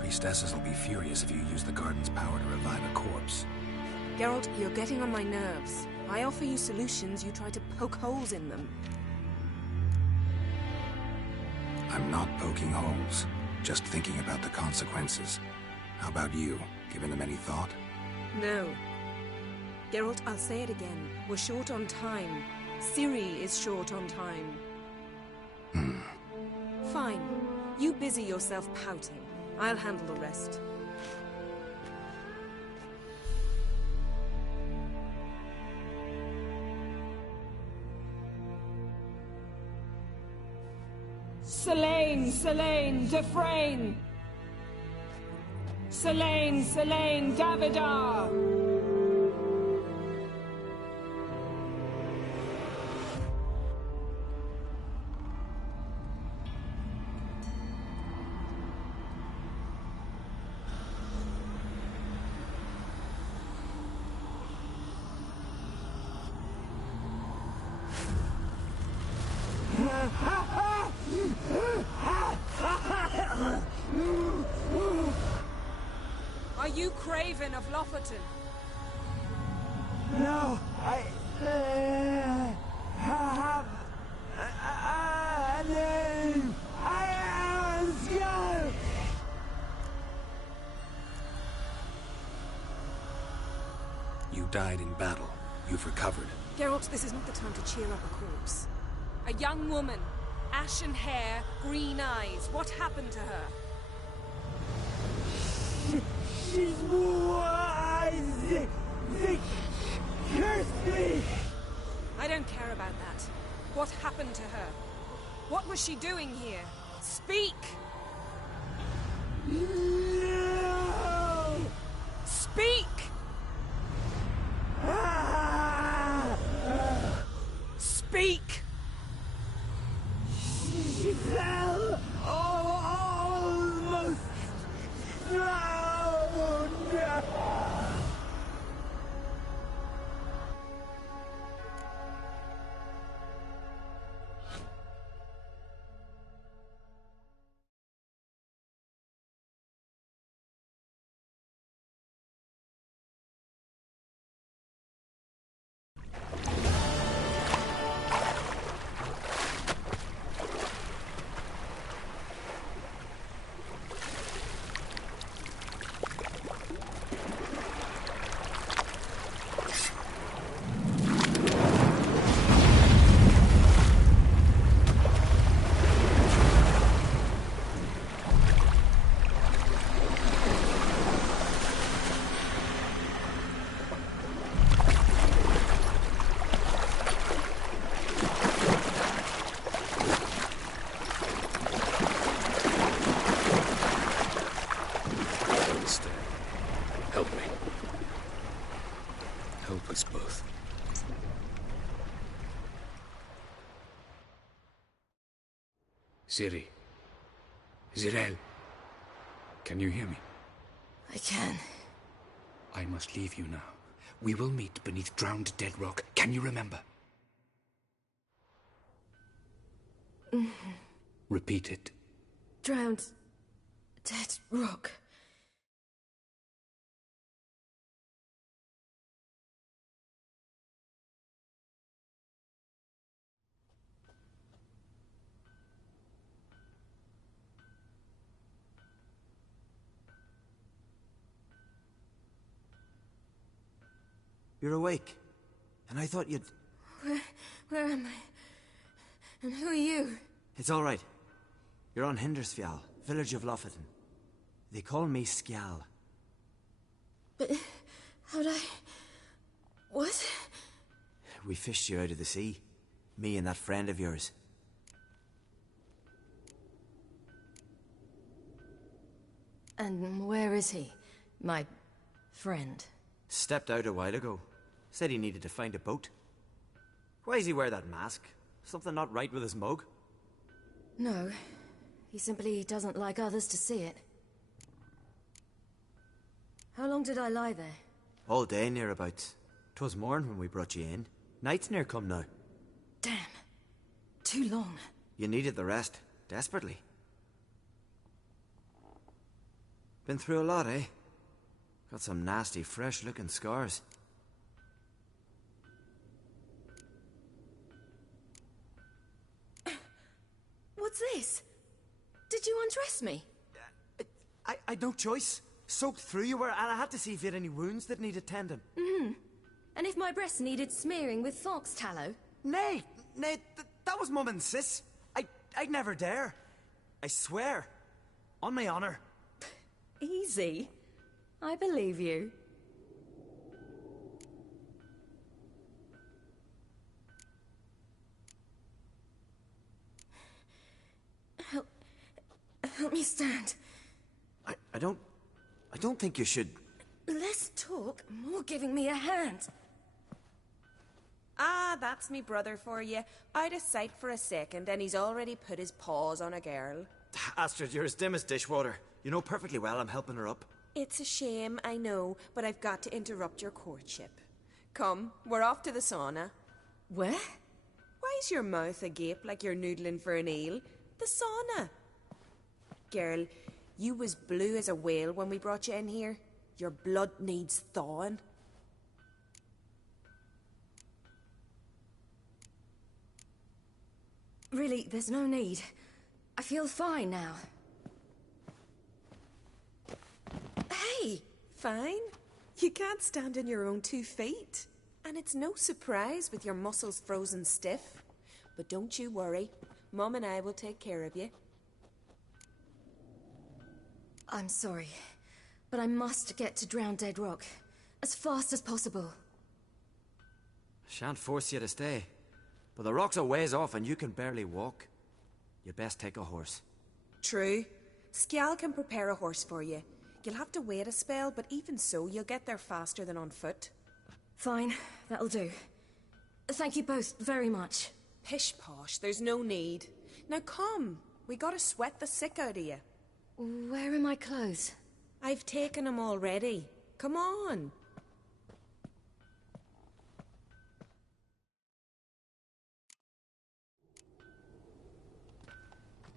Priestesses will be furious if you use the garden's power to revive a corpse. Geralt, you're getting on my nerves. I offer you solutions, you try to poke holes in them. I'm not poking holes, just thinking about the consequences. How about you? Given them any thought? No. Geralt, I'll say it again. We're short on time. Ciri is short on time. Fine. You busy yourself pouting. I'll handle the rest. Selene, Selene, Dufresne! Selene, Selene, Davidar! Are you Craven of Lofoten? No, I have a name. I am Skull. You died in battle. You've recovered. Geralt, this is not the time to cheer up a corpse. A young woman. Ashen hair, green eyes. What happened to her? She's wise. They cursed me. I don't care about that. What happened to her? What was she doing here? Speak! No! Speak! Speak! She fell almost drowned. Help us both. Ciri. Zirael. Can you hear me? I can. I must leave you now. We will meet beneath drowned dead rock. Can you remember? Repeat it. Drowned. Dead rock. You're awake. And I thought you'd... Where am I? And who are you? It's all right. You're on Hindersfjall, village of Lofoten. They call me Skjal. But how'd I... What? We fished you out of the sea. Me and that friend of yours. And where is he? My friend. Stepped out a while ago. Said he needed to find a boat. Why does he wear that mask? Something not right with his mug? No. He simply doesn't like others to see it. How long did I lie there? All day nearabouts. 'Twas morn when we brought you in. Night's near come now. Damn. Too long. You needed the rest. Desperately. Been through a lot, eh? Got some nasty, fresh-looking scars. What's this? Did you undress me? I'd no choice. Soaked through you were, and I had to see if you had any wounds that needed tending. Mm-hmm. And if my breasts needed smearing with fox tallow? Nay, that was Mum and Sis. I'd never dare. I swear. On my honor. Easy. I believe you. Help me stand. I don't think you should. Less talk, more giving me a hand. Ah, that's me brother for you. Out of sight for a second, and he's already put his paws on a girl. Astrid, you're as dim as dishwater. You know perfectly well I'm helping her up. It's a shame, I know, but I've got to interrupt your courtship. Come, we're off to the sauna. Where? Why's your mouth agape like you're noodling for an eel? The sauna. Girl, you was blue as a whale when we brought you in here. Your blood needs thawing. Really, there's no need. I feel fine now. Hey, fine? You can't stand on your own 2 feet. And it's no surprise with your muscles frozen stiff. But don't you worry. Mum and I will take care of you. I'm sorry, but I must get to Drowned Dead Rock as fast as possible. Shan't force you to stay. But the rock's a ways off and you can barely walk. You best take a horse. True. Skjal can prepare a horse for you. You'll have to wait a spell, but even so, you'll get there faster than on foot. Fine, that'll do. Thank you both very much. Pish-posh, there's no need. Now come, we gotta sweat the sick out of you. Where are my clothes? I've taken them already. Come on.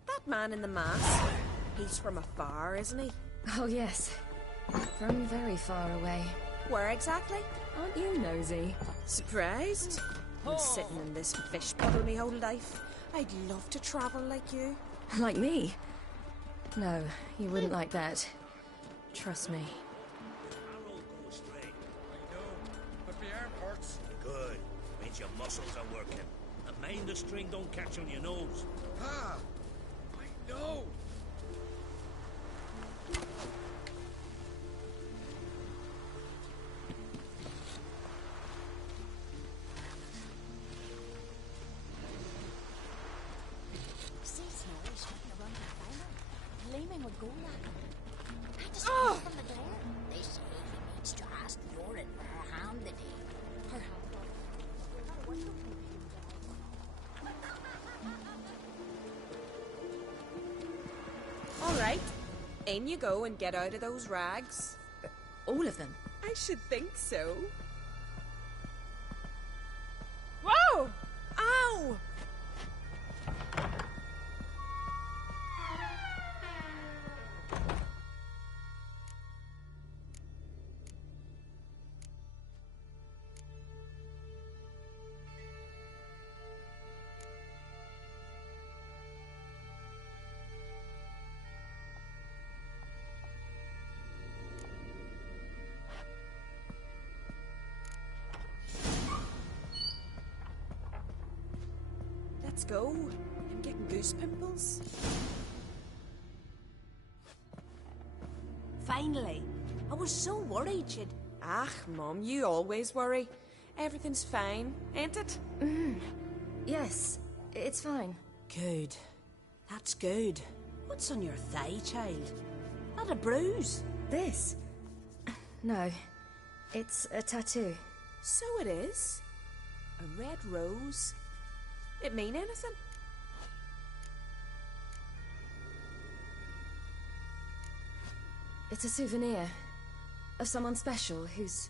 That man in the mask, he's from afar, isn't he? Oh yes, from very far away. Where exactly? Aren't you nosy? Surprised? Been sitting in this fish puddle me whole life. I'd love to travel like you. Like me? No, you wouldn't like that. Trust me. Arrow goes straight. I know, but my arm hurts. Good. Means your muscles are working. And mind the string don't catch on your nose. Ah, I know. Gleaming would go like him. I just came from the door. They say he needs to ask Yorin for her hand today. Her hand. All right. In you go and get out of those rags. All of them? I should think so. Whoa! Ow! Let's go. I'm getting goose pimples. Finally. I was so worried you'd... Ah, Mum, you always worry. Everything's fine, ain't it? Yes, it's fine. Good. That's good. What's on your thigh, child? Not a bruise? This? No. It's a tattoo. So it is. A red rose. It mean anything? It's a souvenir of someone special who's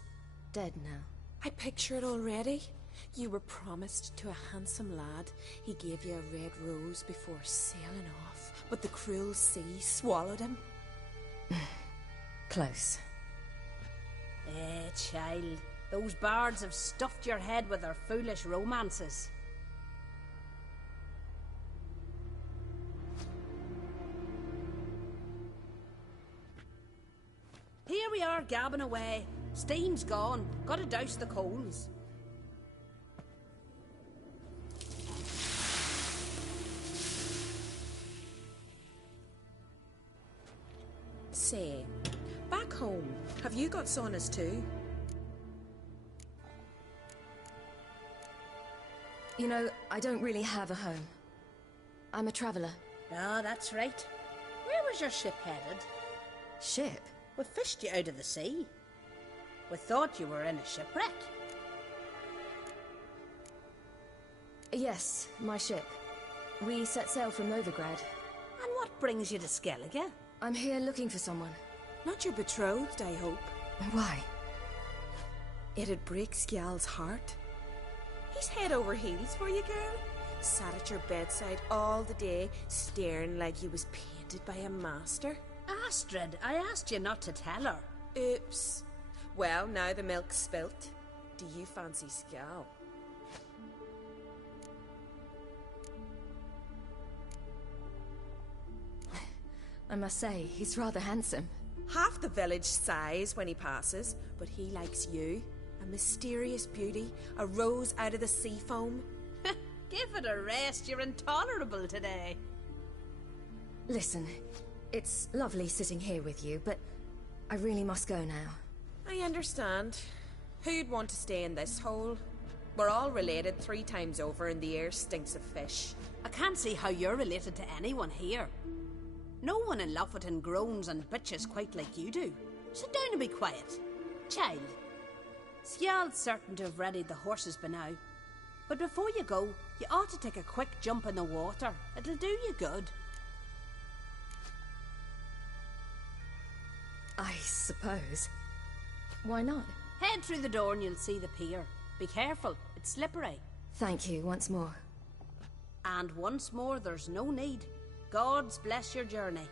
dead now. I picture it already. You were promised to a handsome lad. He gave you a red rose before sailing off, but the cruel sea swallowed him. Close. Child. Those bards have stuffed your head with their foolish romances. Here we are, gabbing away. Steam's gone. Gotta douse the coals. Say, back home, have you got saunas too? You know, I don't really have a home. I'm a traveller. Ah, that's right. Where was your ship headed? Ship? We fished you out of the sea. We thought you were in a shipwreck. Yes, my ship. We set sail from Novigrad. And what brings you to Skellige? I'm here looking for someone. Not your betrothed, I hope. Why? It'd break Skjal's heart. He's head over heels for you, girl. Sat at your bedside all the day, staring like he was painted by a master. Astrid, I asked you not to tell her. Oops. Well, now the milk's spilt. Do you fancy Skjal? I must say, he's rather handsome. Half the village sighs when he passes, but he likes you. A mysterious beauty, a rose out of the sea foam. Give it a rest, you're intolerable today. Listen, it's lovely sitting here with you, but I really must go now. I understand. Who'd want to stay in this hole? We're all related 3 times over and the air stinks of fish. I can't see how you're related to anyone here. No one in Lofferton groans and bitches quite like you do. Sit down and be quiet. Child, Skjal's certain to have readied the horses by now. But before you go, you ought to take a quick jump in the water. It'll do you good. I suppose. Why not? Head through the door and you'll see the pier. Be careful, it's slippery. Thank you once more. And once more, there's no need. Gods bless your journey.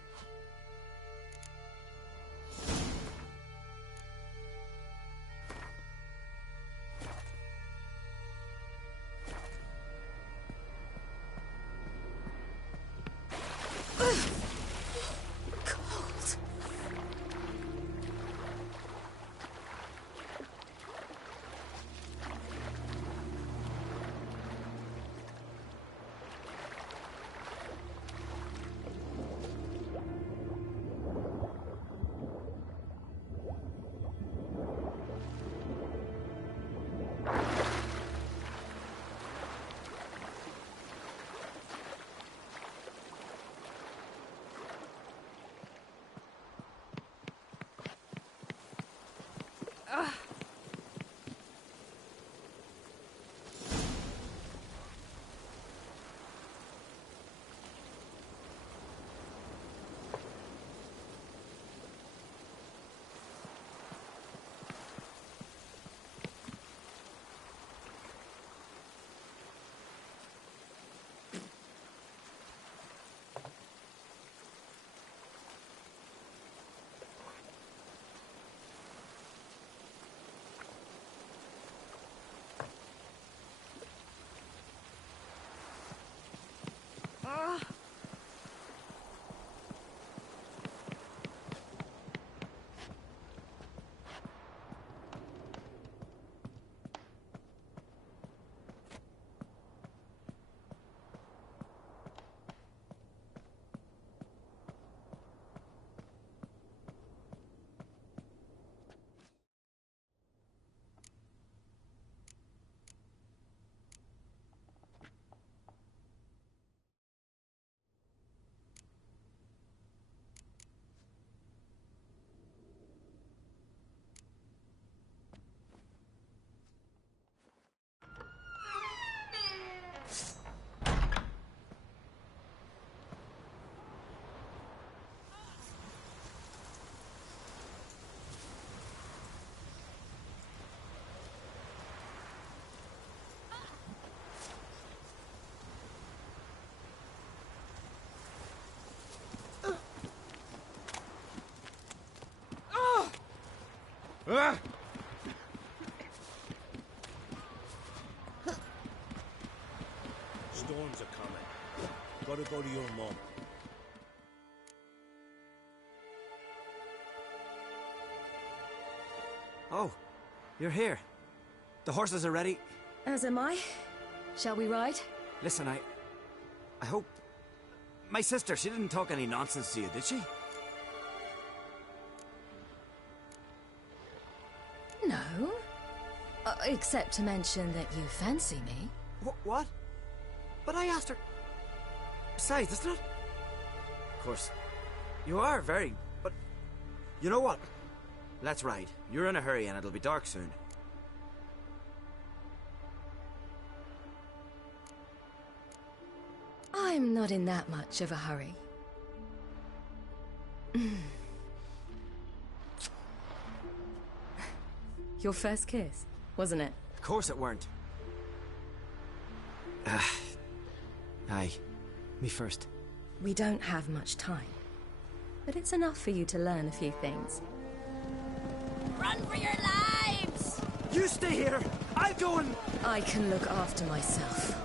Storms are coming. Gotta go to your mum. Oh, you're here. The horses are ready. As am I. Shall we ride? Listen, I hope... My sister, she didn't talk any nonsense to you, did she? No. Except to mention that you fancy me. What? But I asked her... Besides, it's not... Of course, you are very... But... You know what? Let's ride. You're in a hurry and it'll be dark soon. I'm not in that much of a hurry. Your first kiss, wasn't it? Of course it weren't. Aye. Me first. We don't have much time. But it's enough for you to learn a few things. Run for your lives! You stay here! I'll go and... I can look after myself.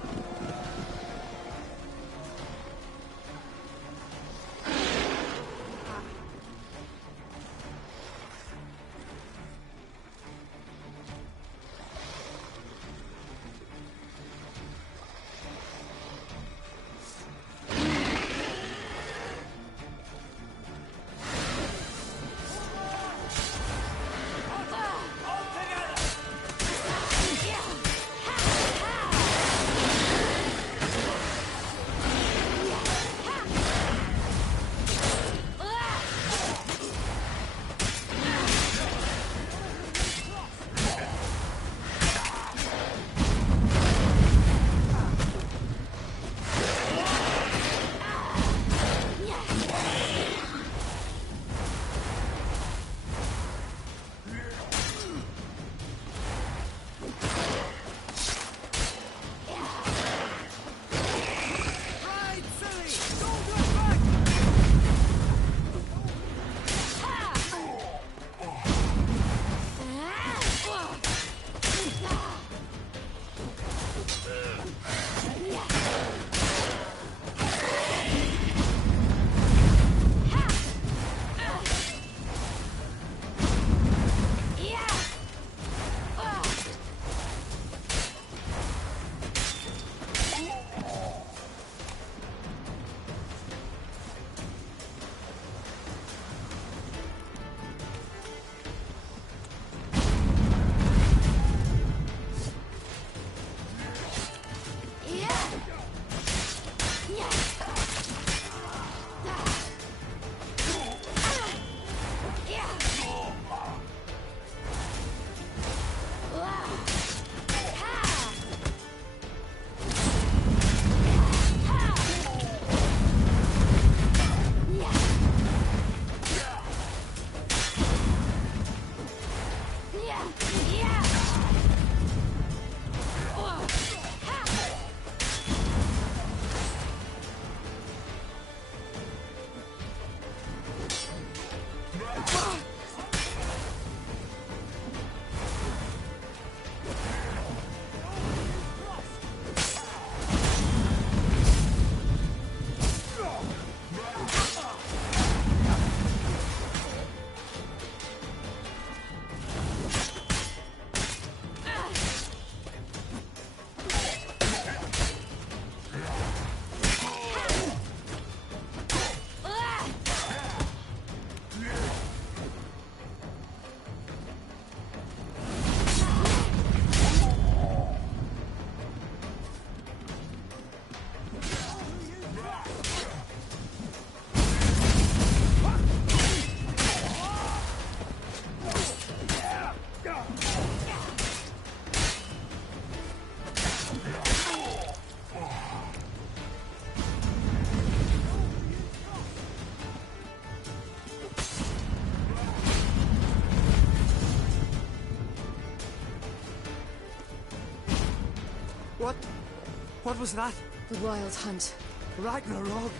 What was that? The Wild Hunt. Ragnarok?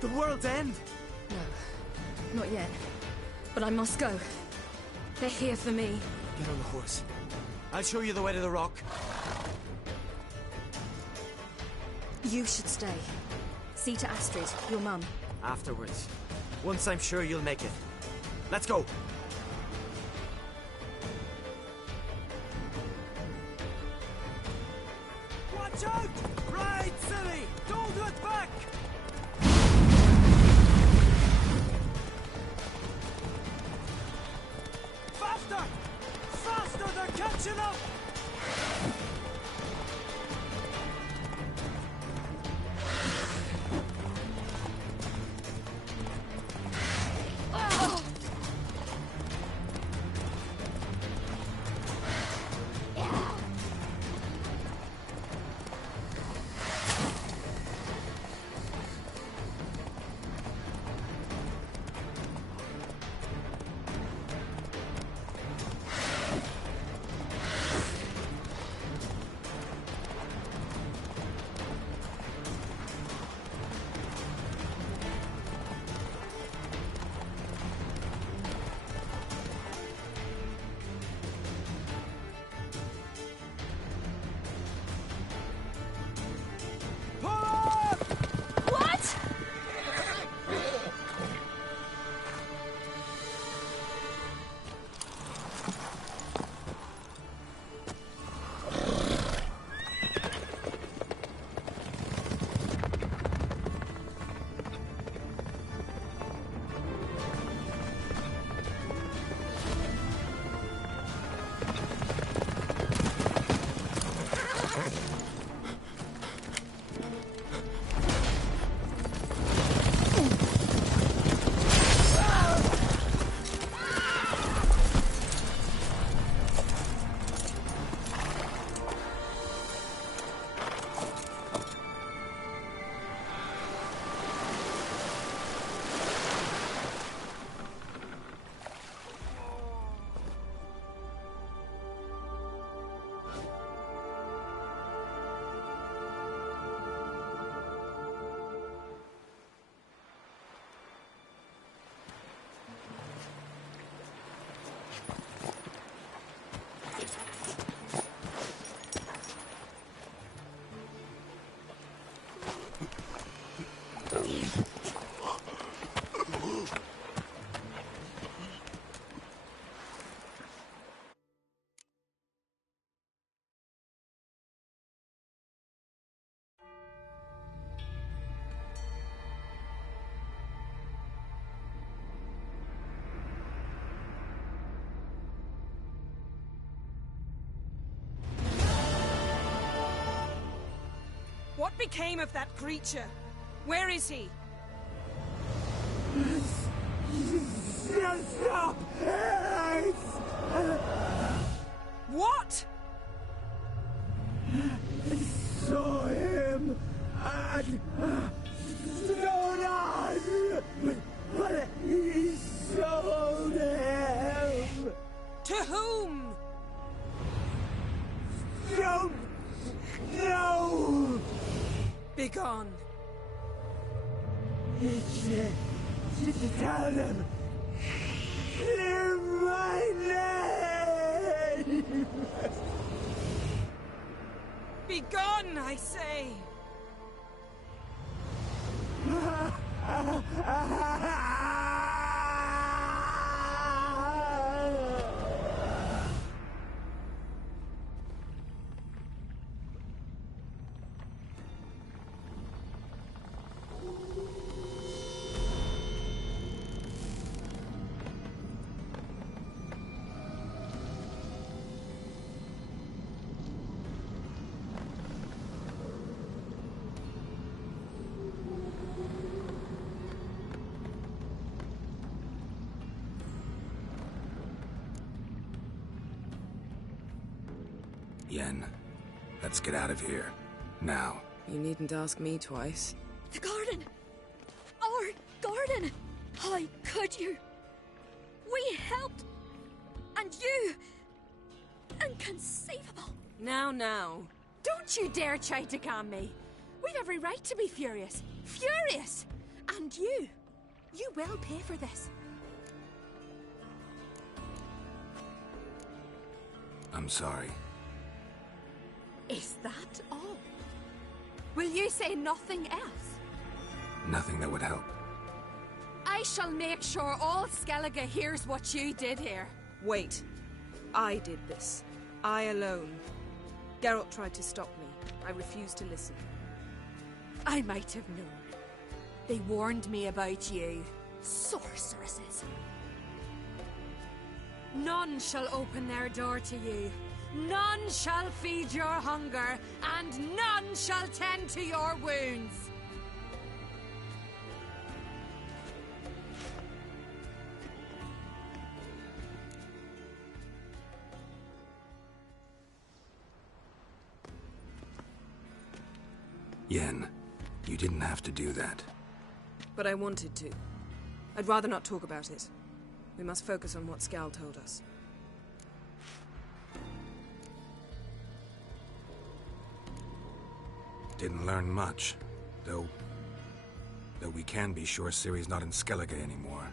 The world's end? No, not yet. But I must go. They're here for me. Get on the horse. I'll show you the way to the rock. You should stay. See to Astrid, your mum. Afterwards. Once I'm sure you'll make it. Let's go! Watch out! Right, silly! Don't look back! Faster! Faster! They're catching up! What became of that creature? Where is he? Stop! What? I saw him and Stonan, but he sold him. To whom? Don't know. Begone. Tell them. Clear my name. Begone, I say. Yen, let's get out of here. Now. You needn't ask me twice. The garden! Our garden! How could you? We helped! And you! Inconceivable! Now. Don't you dare try to calm me! We've every right to be furious! Furious! And you will pay for this. I'm sorry. Is that all? Will you say nothing else? Nothing that would help. I shall make sure all Skellige hears what you did here. Wait. I did this. I alone. Geralt tried to stop me. I refused to listen. I might have known. They warned me about you. Sorceresses. None shall open their door to you. None shall feed your hunger, and none shall tend to your wounds. Yen, you didn't have to do that. But I wanted to. I'd rather not talk about it. We must focus on what Skal told us. Didn't learn much, though we can be sure Ciri's not in Skellige anymore.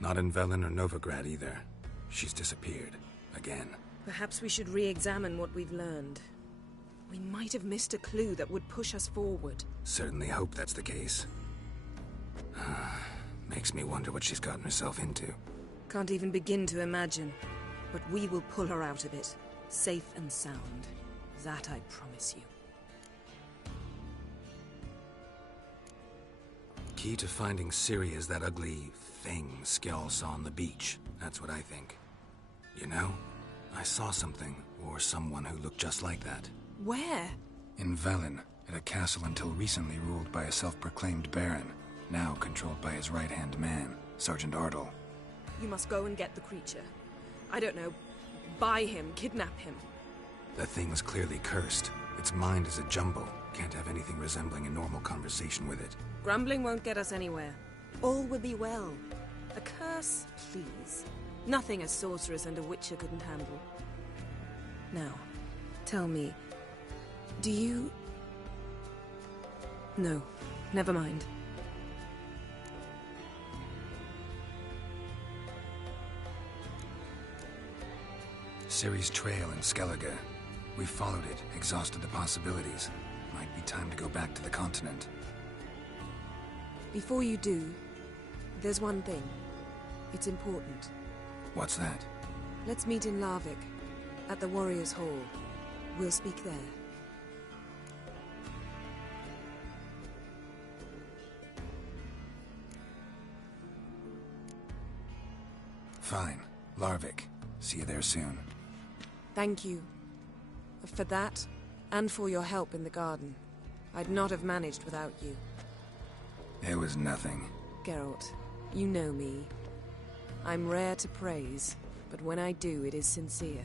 Not in Velen or Novigrad either. She's disappeared. Again. Perhaps we should re-examine what we've learned. We might have missed a clue that would push us forward. Certainly hope that's the case. Makes me wonder what she's gotten herself into. Can't even begin to imagine. But we will pull her out of it. Safe and sound. That I promise you. Key to finding Ciri is that ugly thing Skjall saw on the beach. That's what I think. You know, I saw something, or someone who looked just like that. Where? In Velen, at a castle until recently ruled by a self-proclaimed baron, now controlled by his right-hand man, Sergeant Ardle. You must go and get the creature. I don't know, buy him, kidnap him. The thing's clearly cursed. Its mind is a jumble. Can't have anything resembling a normal conversation with it. Grumbling won't get us anywhere. All will be well. A curse, please. Nothing a sorceress and a witcher couldn't handle. Now, tell me, do you... No, never mind. Ciri's trail in Skellige. We followed it, exhausted the possibilities. Might be time to go back to the continent. Before you do, there's one thing. It's important. What's that? Let's meet in Larvik, at the Warriors' Hall. We'll speak there. Fine. Larvik. See you there soon. Thank you. For that, and for your help in the garden. I'd not have managed without you. It was nothing. Geralt, you know me. I'm rare to praise, but when I do, it is sincere.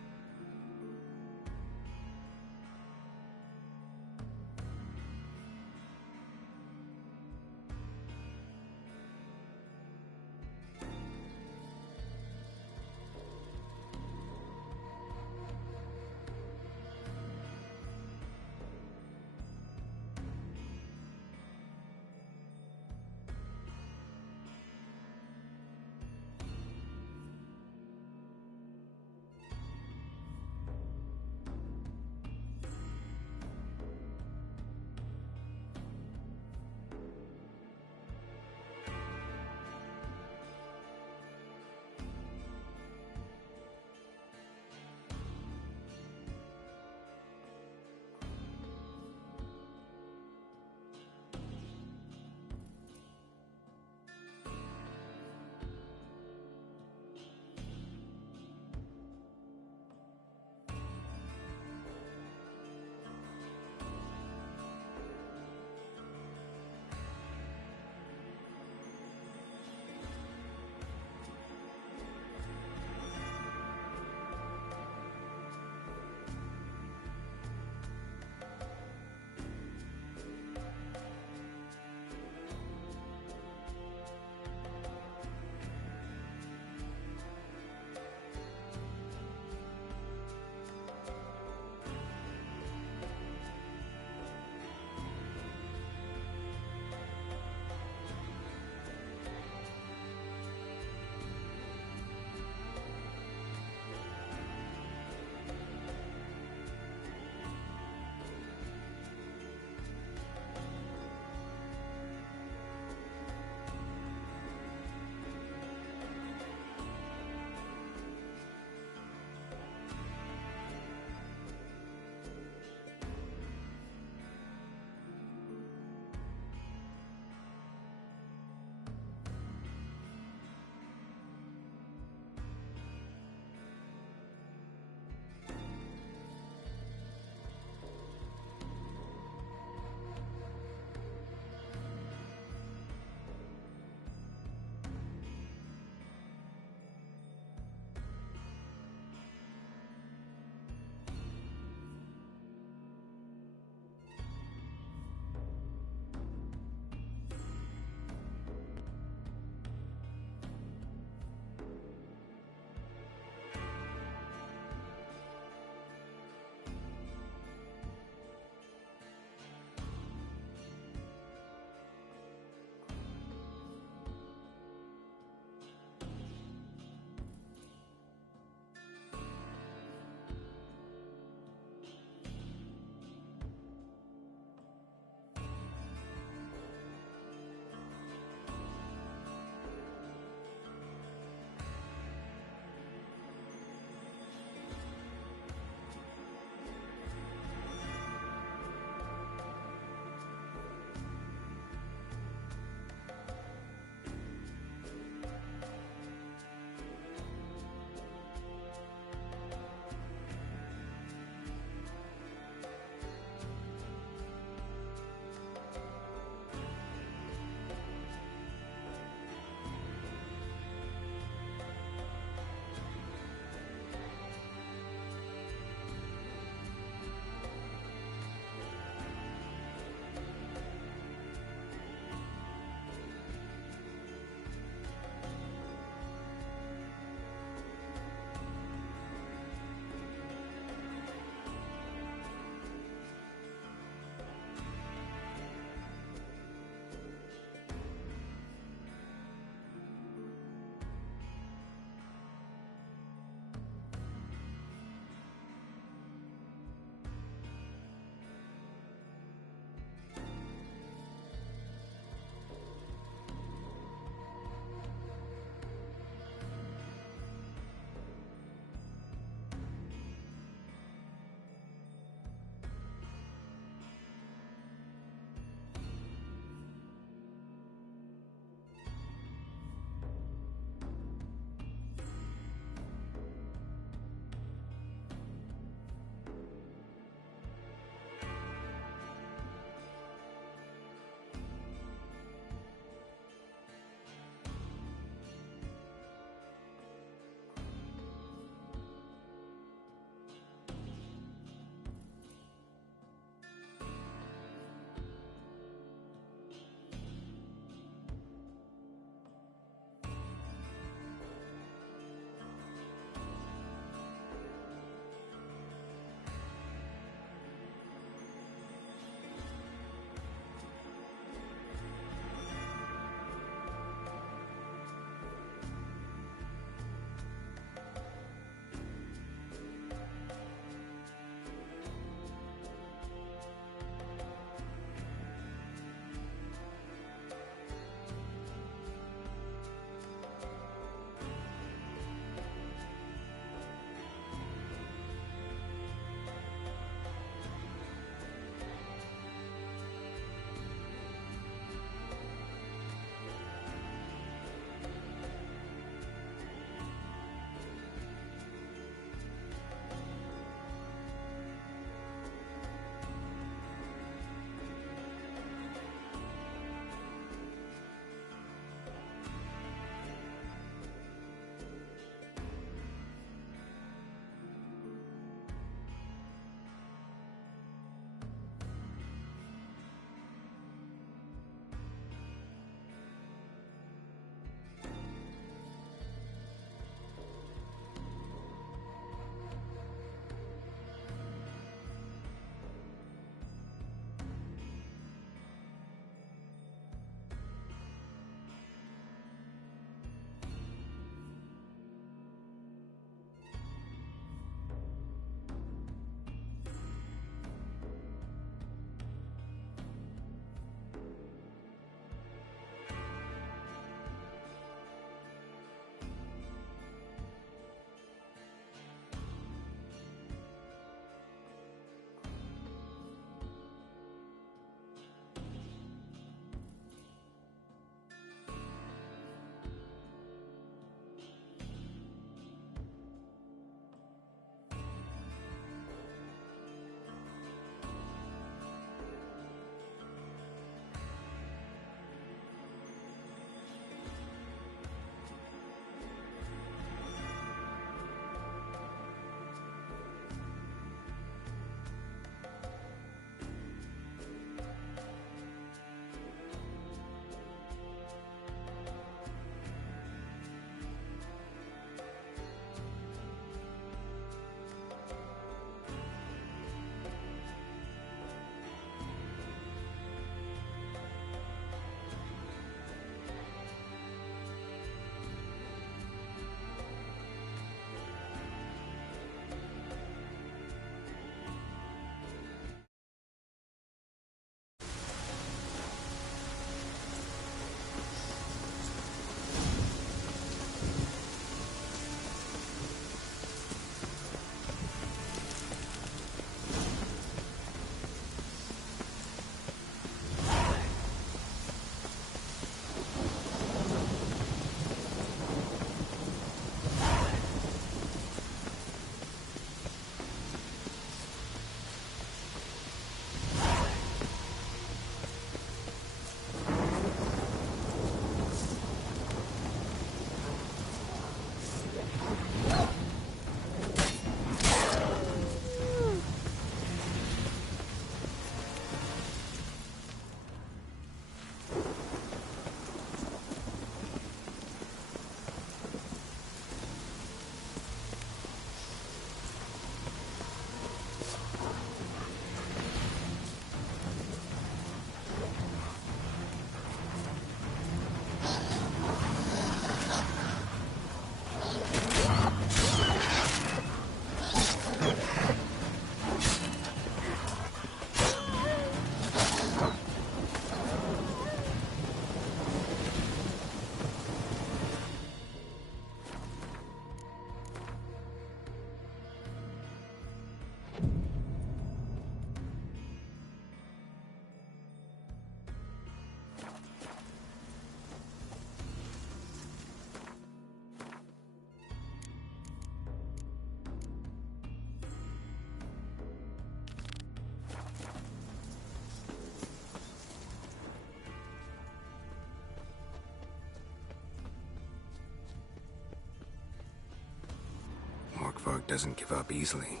Morkvarg doesn't give up easily.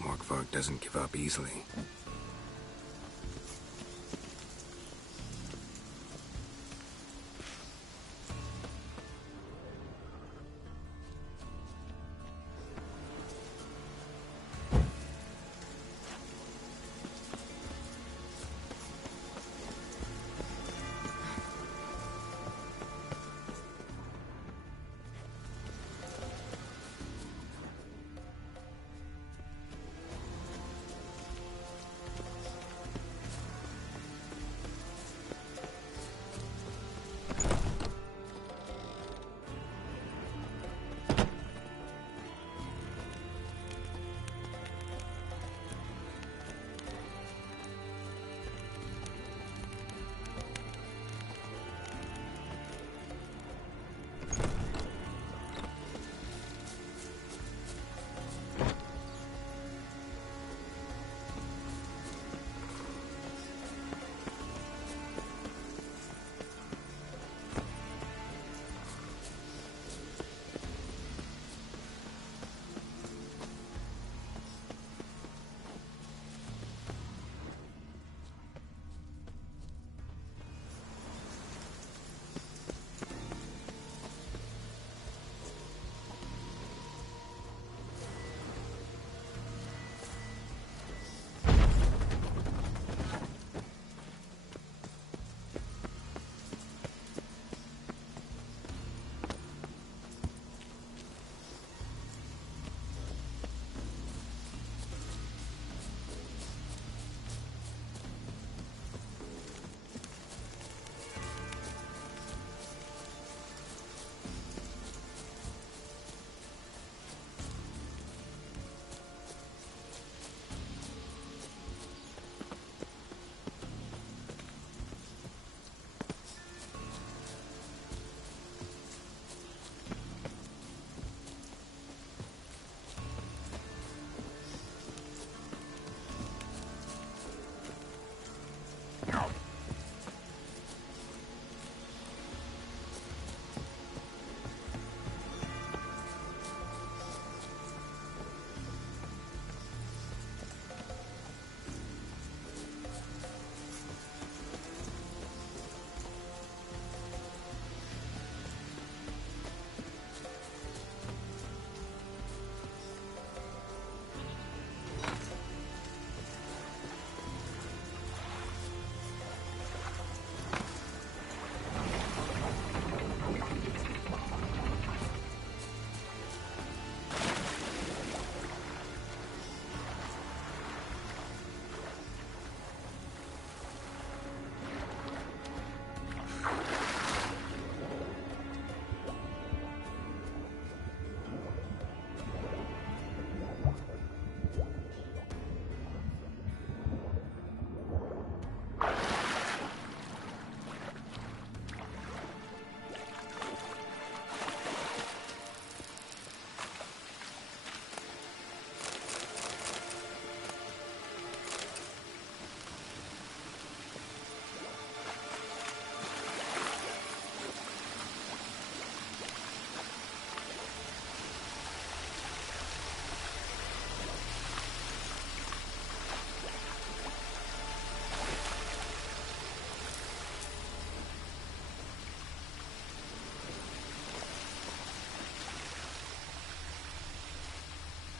Morkvarg doesn't give up easily.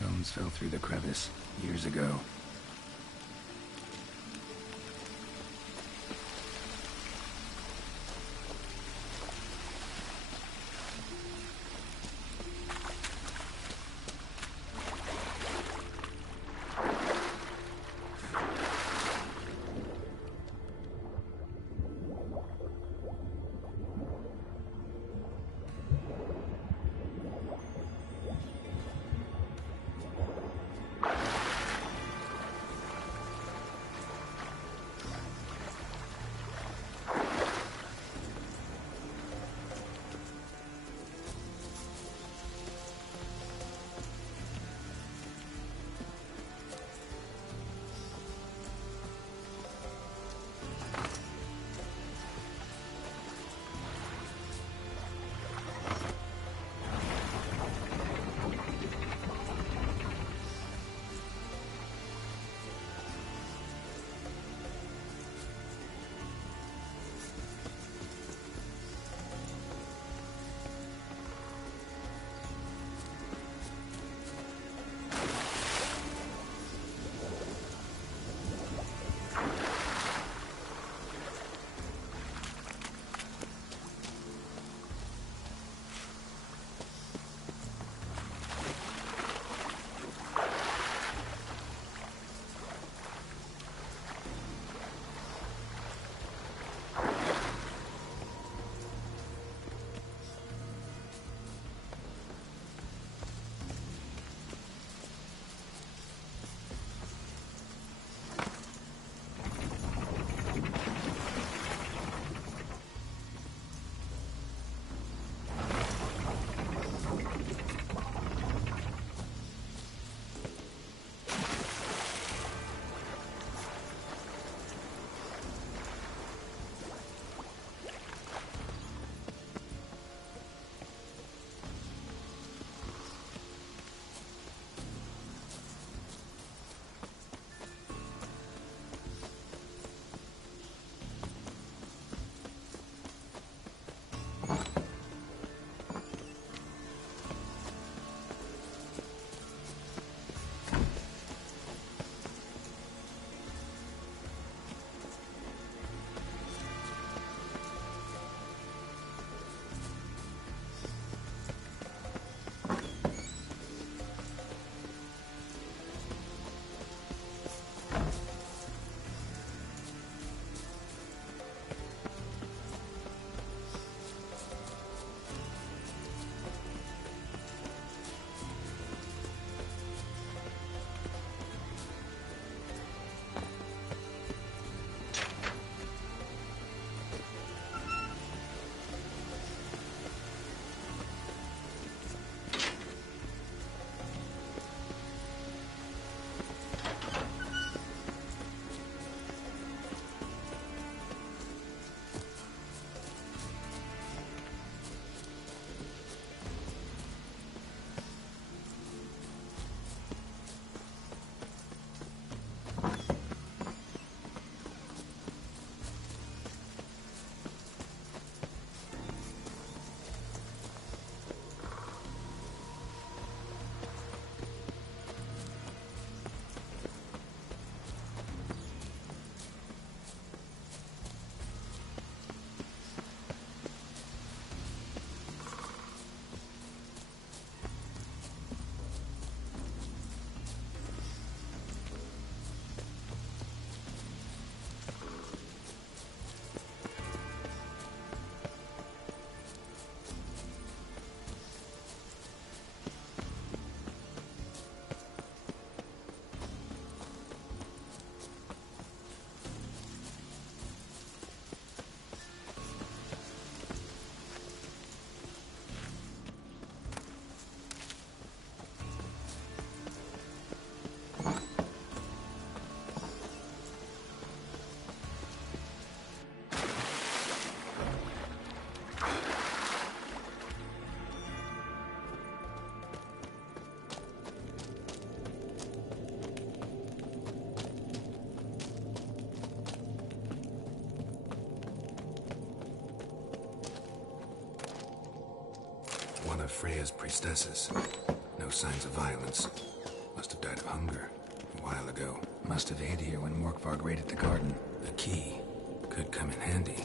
Bones fell through the crevice years ago. One of Freya's priestesses. No signs of violence. Must have died of hunger a while ago. Must have hid here when Morkvarg raided the garden. A key. Could come in handy.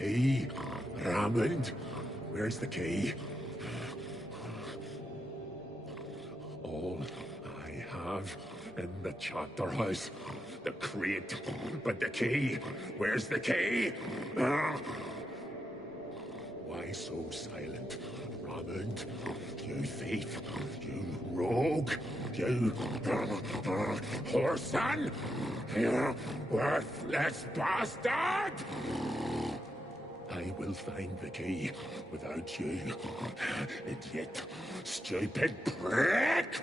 key? Raymond, where's the key? All I have in the chapter house, the crate, but the key, where's the key? Why so silent, Raymond? You thief, you rogue, you whoreson, you worthless bastard! I will find the key without you, idiot, stupid prick!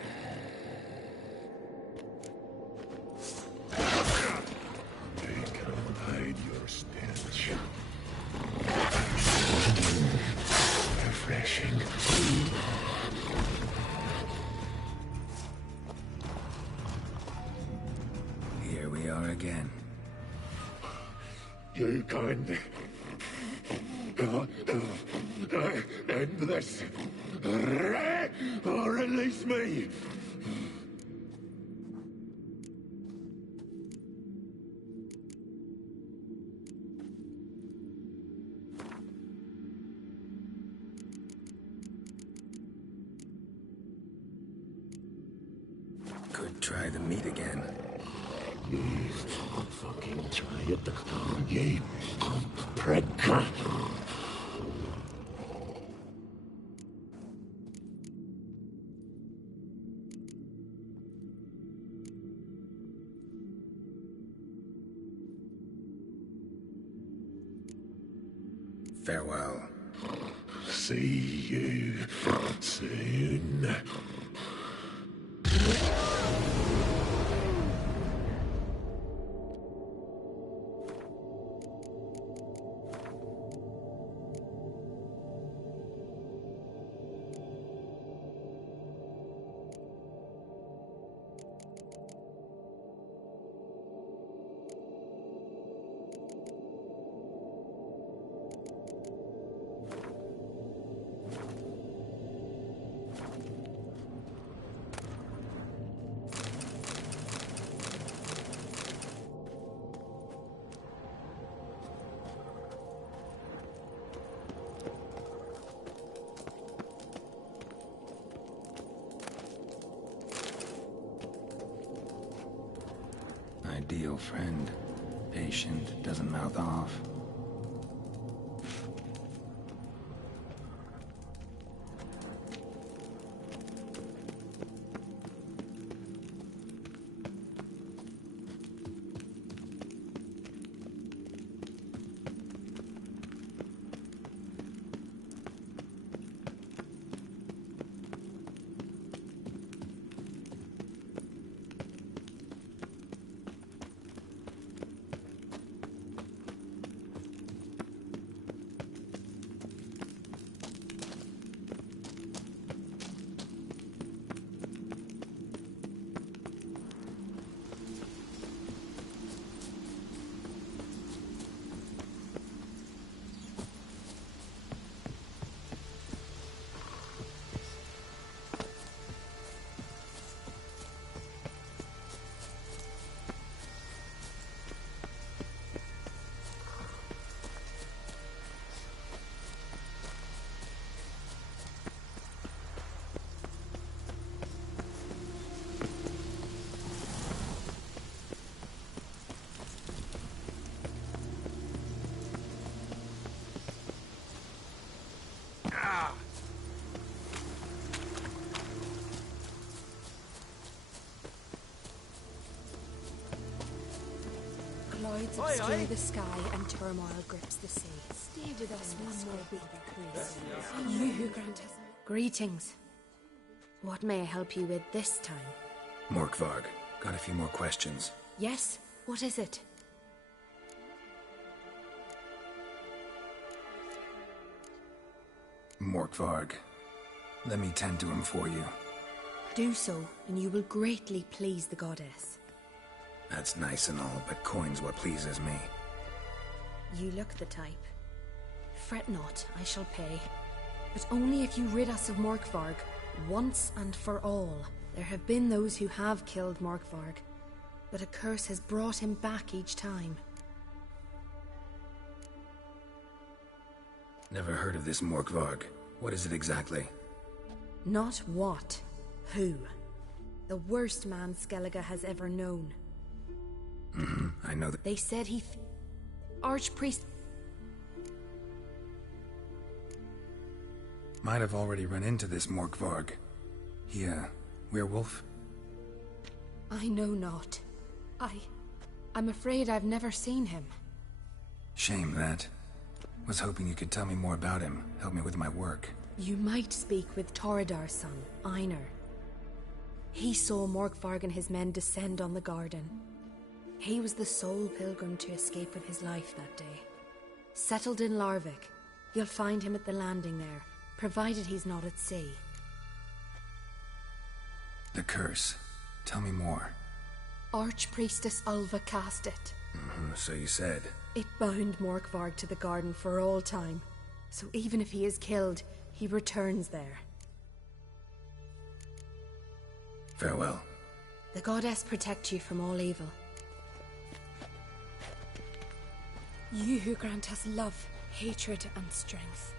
They can hide your stench. Refreshing. Here we are again. You can end this. Or release me. Could try the meat again. You fucking try it, you prick. Farewell. See you soon. Ideal friend. Patient, doesn't mouth off. Clouds obscure the sky and turmoil grips the sea. Stay with us one more week, please. You who grant us. Greetings. What may I help you with this time? Morkvarg, got a few more questions. Yes? What is it? Morkvarg, let me tend to him for you. Do so, and you will greatly please the goddess. That's nice and all, but coin's what pleases me. You look the type. Fret not, I shall pay. But only if you rid us of Morkvarg, once and for all. There have been those who have killed Morkvarg, but a curse has brought him back each time. Never heard of this Morkvarg. What is it exactly? Not what. Who. The worst man Skellige has ever known. I know that. They said he... Archpriest... Might have already run into this Morkvarg. He, werewolf? I know not. I'm afraid I've never seen him. Shame that. Was hoping you could tell me more about him, help me with my work. You might speak with Toredar's son, Einar. He saw Morkvarg and his men descend on the garden. He was the sole pilgrim to escape with his life that day. Settled in Larvik. You'll find him at the landing there, provided he's not at sea. The curse. Tell me more. Archpriestess Ulva cast it. So you said. It bound Morkvarg to the garden for all time. So even if he is killed, he returns there. Farewell. The goddess protect you from all evil. You who grant us love, hatred, and strength.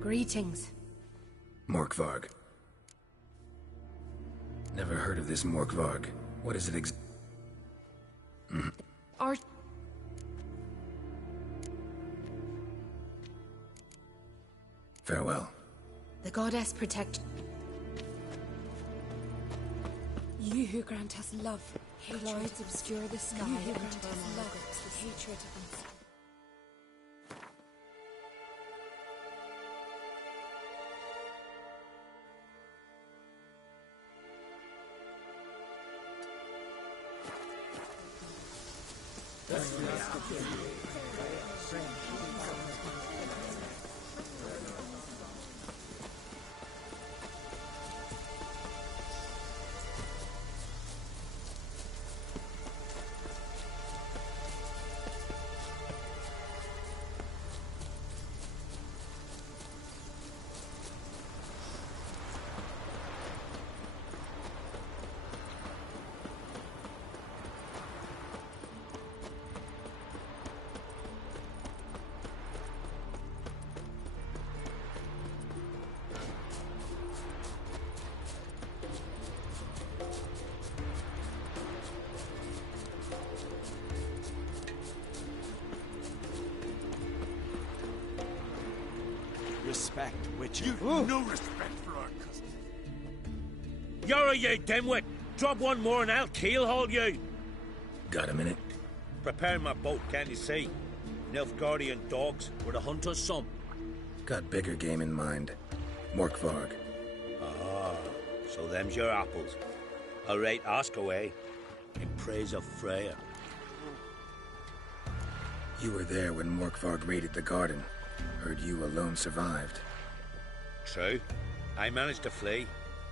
Greetings. Morkvarg. Never heard of this Morkvarg. What is it Farewell. The goddess protect... You who grant us love, clouds obscure the sky, and turn our love to hatred and... Respect, Witcher. You've no respect for our cousin. You're a ye dimwit! Drop one more and I'll keelhaul you! Got a minute? Prepare my boat, can't you see? Nilfgaardian dogs were the hunters' some. Got bigger game in mind. Morkvarg. Ah, so them's your apples. All right, ask away. In praise of Freya. You were there when Morkvarg raided the garden. Heard you alone survived. True. I managed to flee.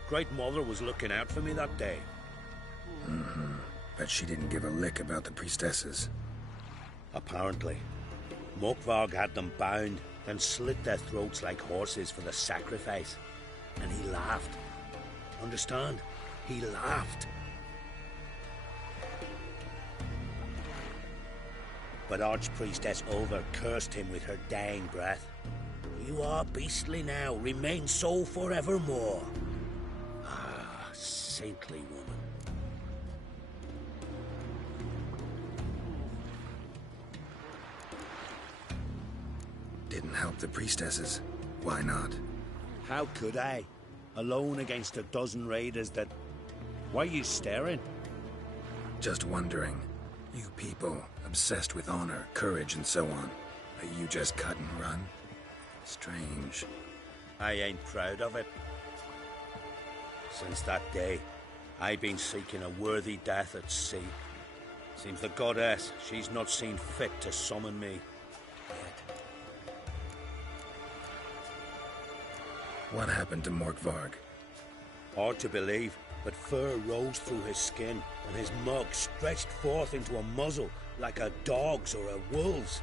Great Mother was looking out for me that day. But she didn't give a lick about the priestesses. Apparently. Morkvarg had them bound, then slit their throats like horses for the sacrifice. And he laughed. Understand? He laughed. But Archpriestess Ulva cursed him with her dying breath. You are beastly now, remain so forevermore. Ah, saintly woman. Didn't help the priestesses. Why not? How could I? Alone against a dozen raiders that... Why are you staring? Just wondering. You people, obsessed with honor, courage, and so on. But you just cut and run? Strange. I ain't proud of it. Since that day, I've been seeking a worthy death at sea. Seems the goddess, she's not seen fit to summon me yet. What happened to Morkvarg? Hard to believe, but fur rose through his skin, and his mug stretched forth into a muzzle like a dog's or a wolf's.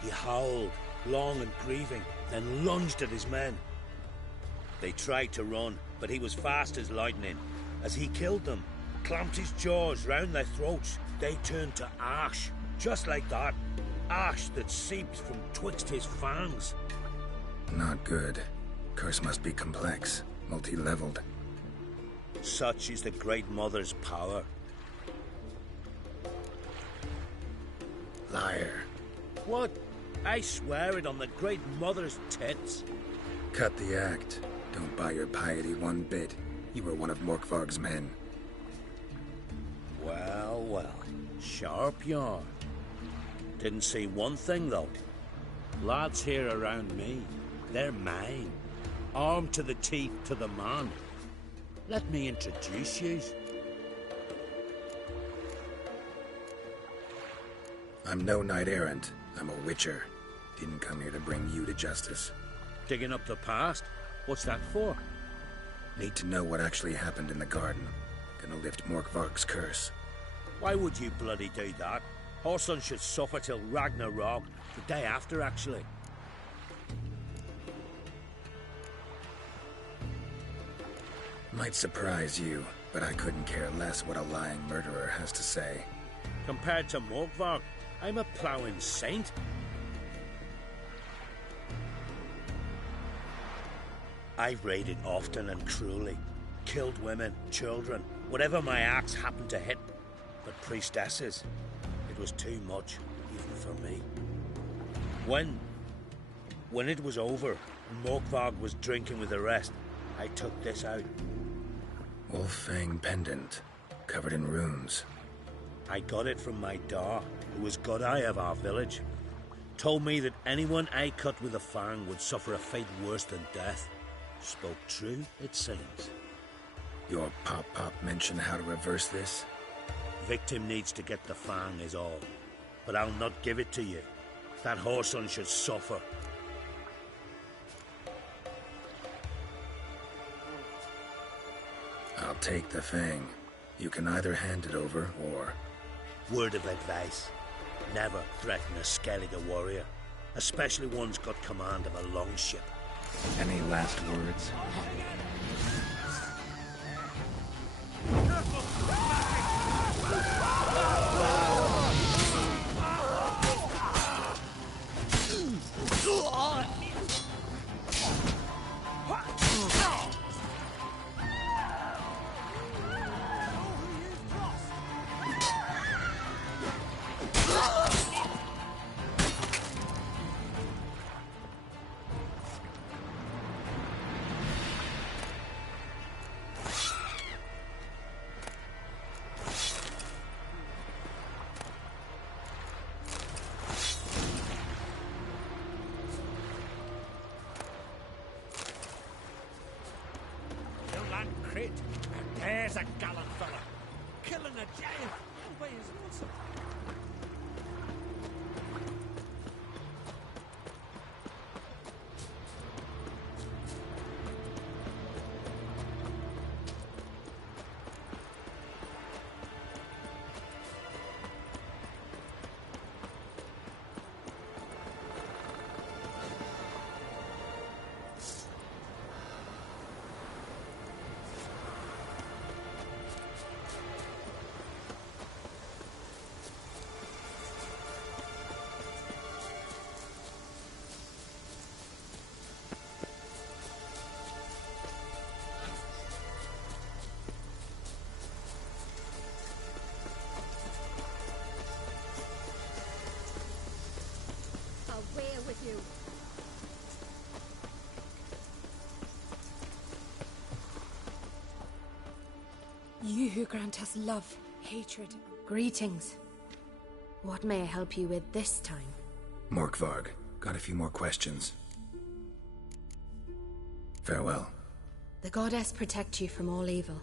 He howled, long and grieving, then lunged at his men. They tried to run, but he was fast as lightning. As he killed them, clamped his jaws round their throats, they turned to ash, just like that. Ash that seeped from twixt his fangs. Not good. Curse must be complex, multi-leveled. Such is the Great Mother's power. Liar. What? I swear it on the Great Mother's tits. Cut the act. Don't buy your piety one bit. You were one of Morkvarg's men. Well, well. Sharp yarn. Didn't see one thing, though. Lads here around me, they're mine. Armed to the teeth to the man. Let me introduce yous. I'm no knight-errant. I'm a witcher. Didn't come here to bring you to justice. Digging up the past? What's that for? Need to know what actually happened in the garden. Gonna lift Morkvarg's curse. Why would you bloody do that? Horson should suffer till Ragnarok, the day after, actually. Might surprise you, but I couldn't care less what a lying murderer has to say. Compared to Morkvarg, I'm a ploughing saint. I've raided often and cruelly. Killed women, children, whatever my axe happened to hit. But priestesses, it was too much, even for me. When it was over, and Morkvarg was drinking with the rest, I took this out. Wolf-fang pendant, covered in runes. I got it from my da, who was Godai of our village. Told me that anyone I cut with a fang would suffer a fate worse than death. Spoke true, it seems. Your pop-pop mentioned how to reverse this? Victim needs to get the fang is all. But I'll not give it to you. That Horson should suffer. I'll take the fang. You can either hand it over, or... Word of advice. Never threaten a Skellige warrior. Especially one's got command of a longship. Any last words? There's a gallant fella. Killing a giant all by his lonesome. Away with you. You who grant us love, hatred. Greetings. What may I help you with this time? Morkvarg, got a few more questions. Farewell. The goddess protect you from all evil.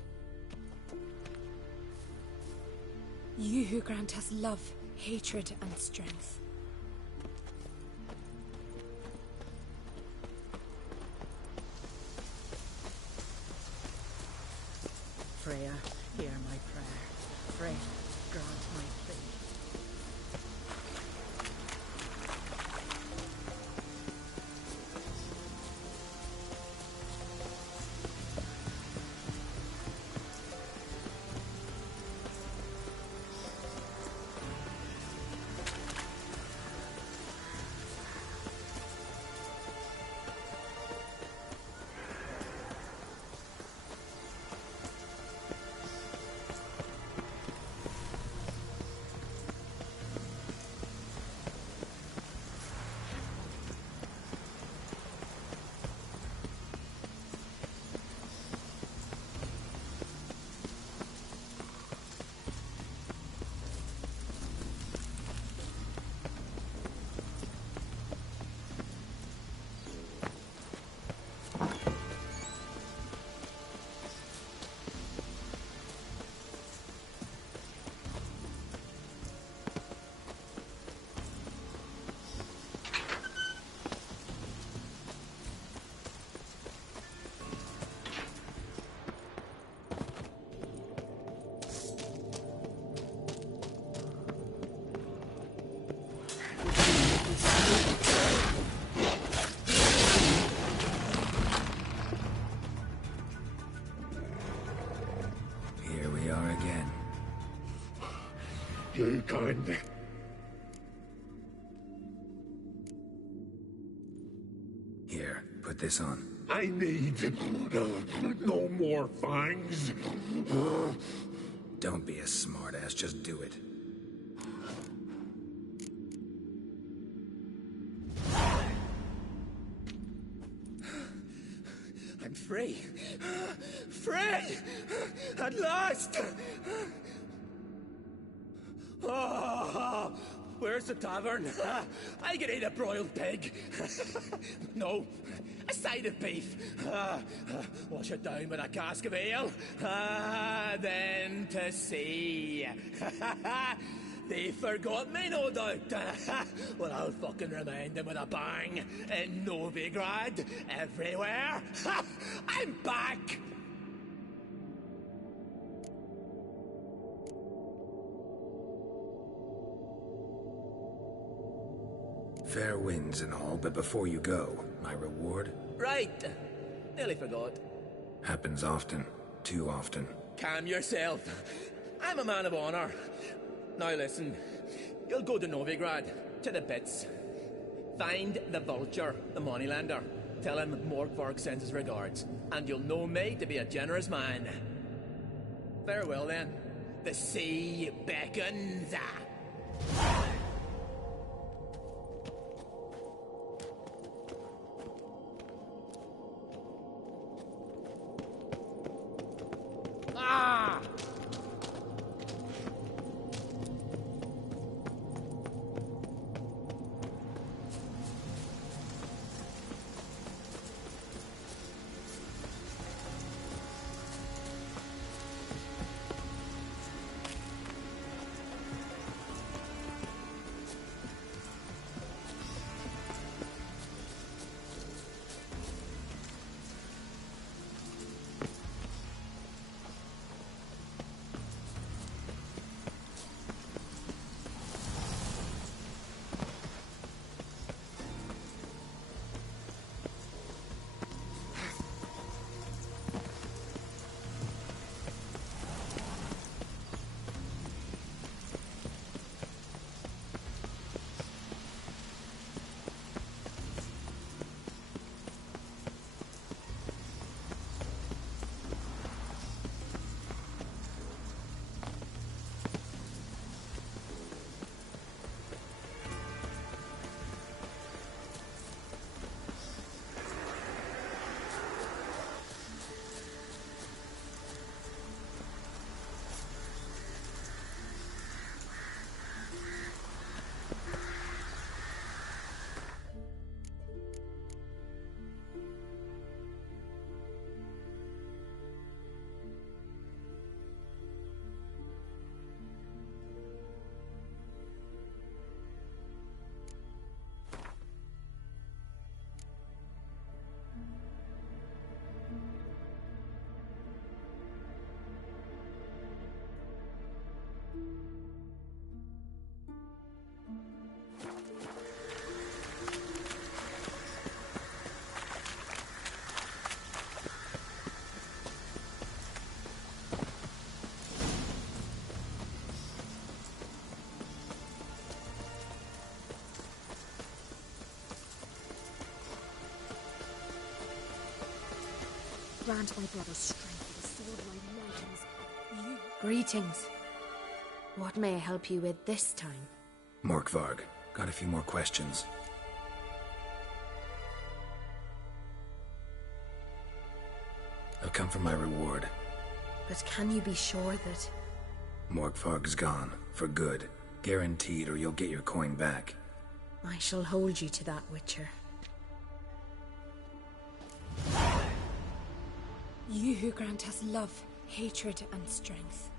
You who grant us love, hatred, and strength. Freya, hear my prayer. Freya, grant my plea. put this on? I need no more fangs. Don't be a smartass, just do it. I'm free. Free! At last! Oh, where's the tavern? I can eat a broiled pig. No, a side of beef. Wash it down with a cask of ale. Then to sea. They forgot me, no doubt. Well, I'll fucking remind them with a bang. In Novigrad, everywhere. I'm back! Fair winds and all, but before you go, my reward? Right. Nearly forgot. Happens often. Too often. Calm yourself. I'm a man of honor. Now listen. You'll go to Novigrad, to the pits. Find the Vulture, the moneylender. Tell him Morkvarg sends his regards, and you'll know me to be a generous man. Farewell then. The sea beckons. Ah! Grant my brother's strength with the sword of my mountains. Greetings. What may I help you with this time? Morkvarg, got a few more questions. I've come for my reward. But can you be sure that... Morkvarg's gone, for good. Guaranteed, or you'll get your coin back. I shall hold you to that, Witcher. You who grant us love, hatred, and strength.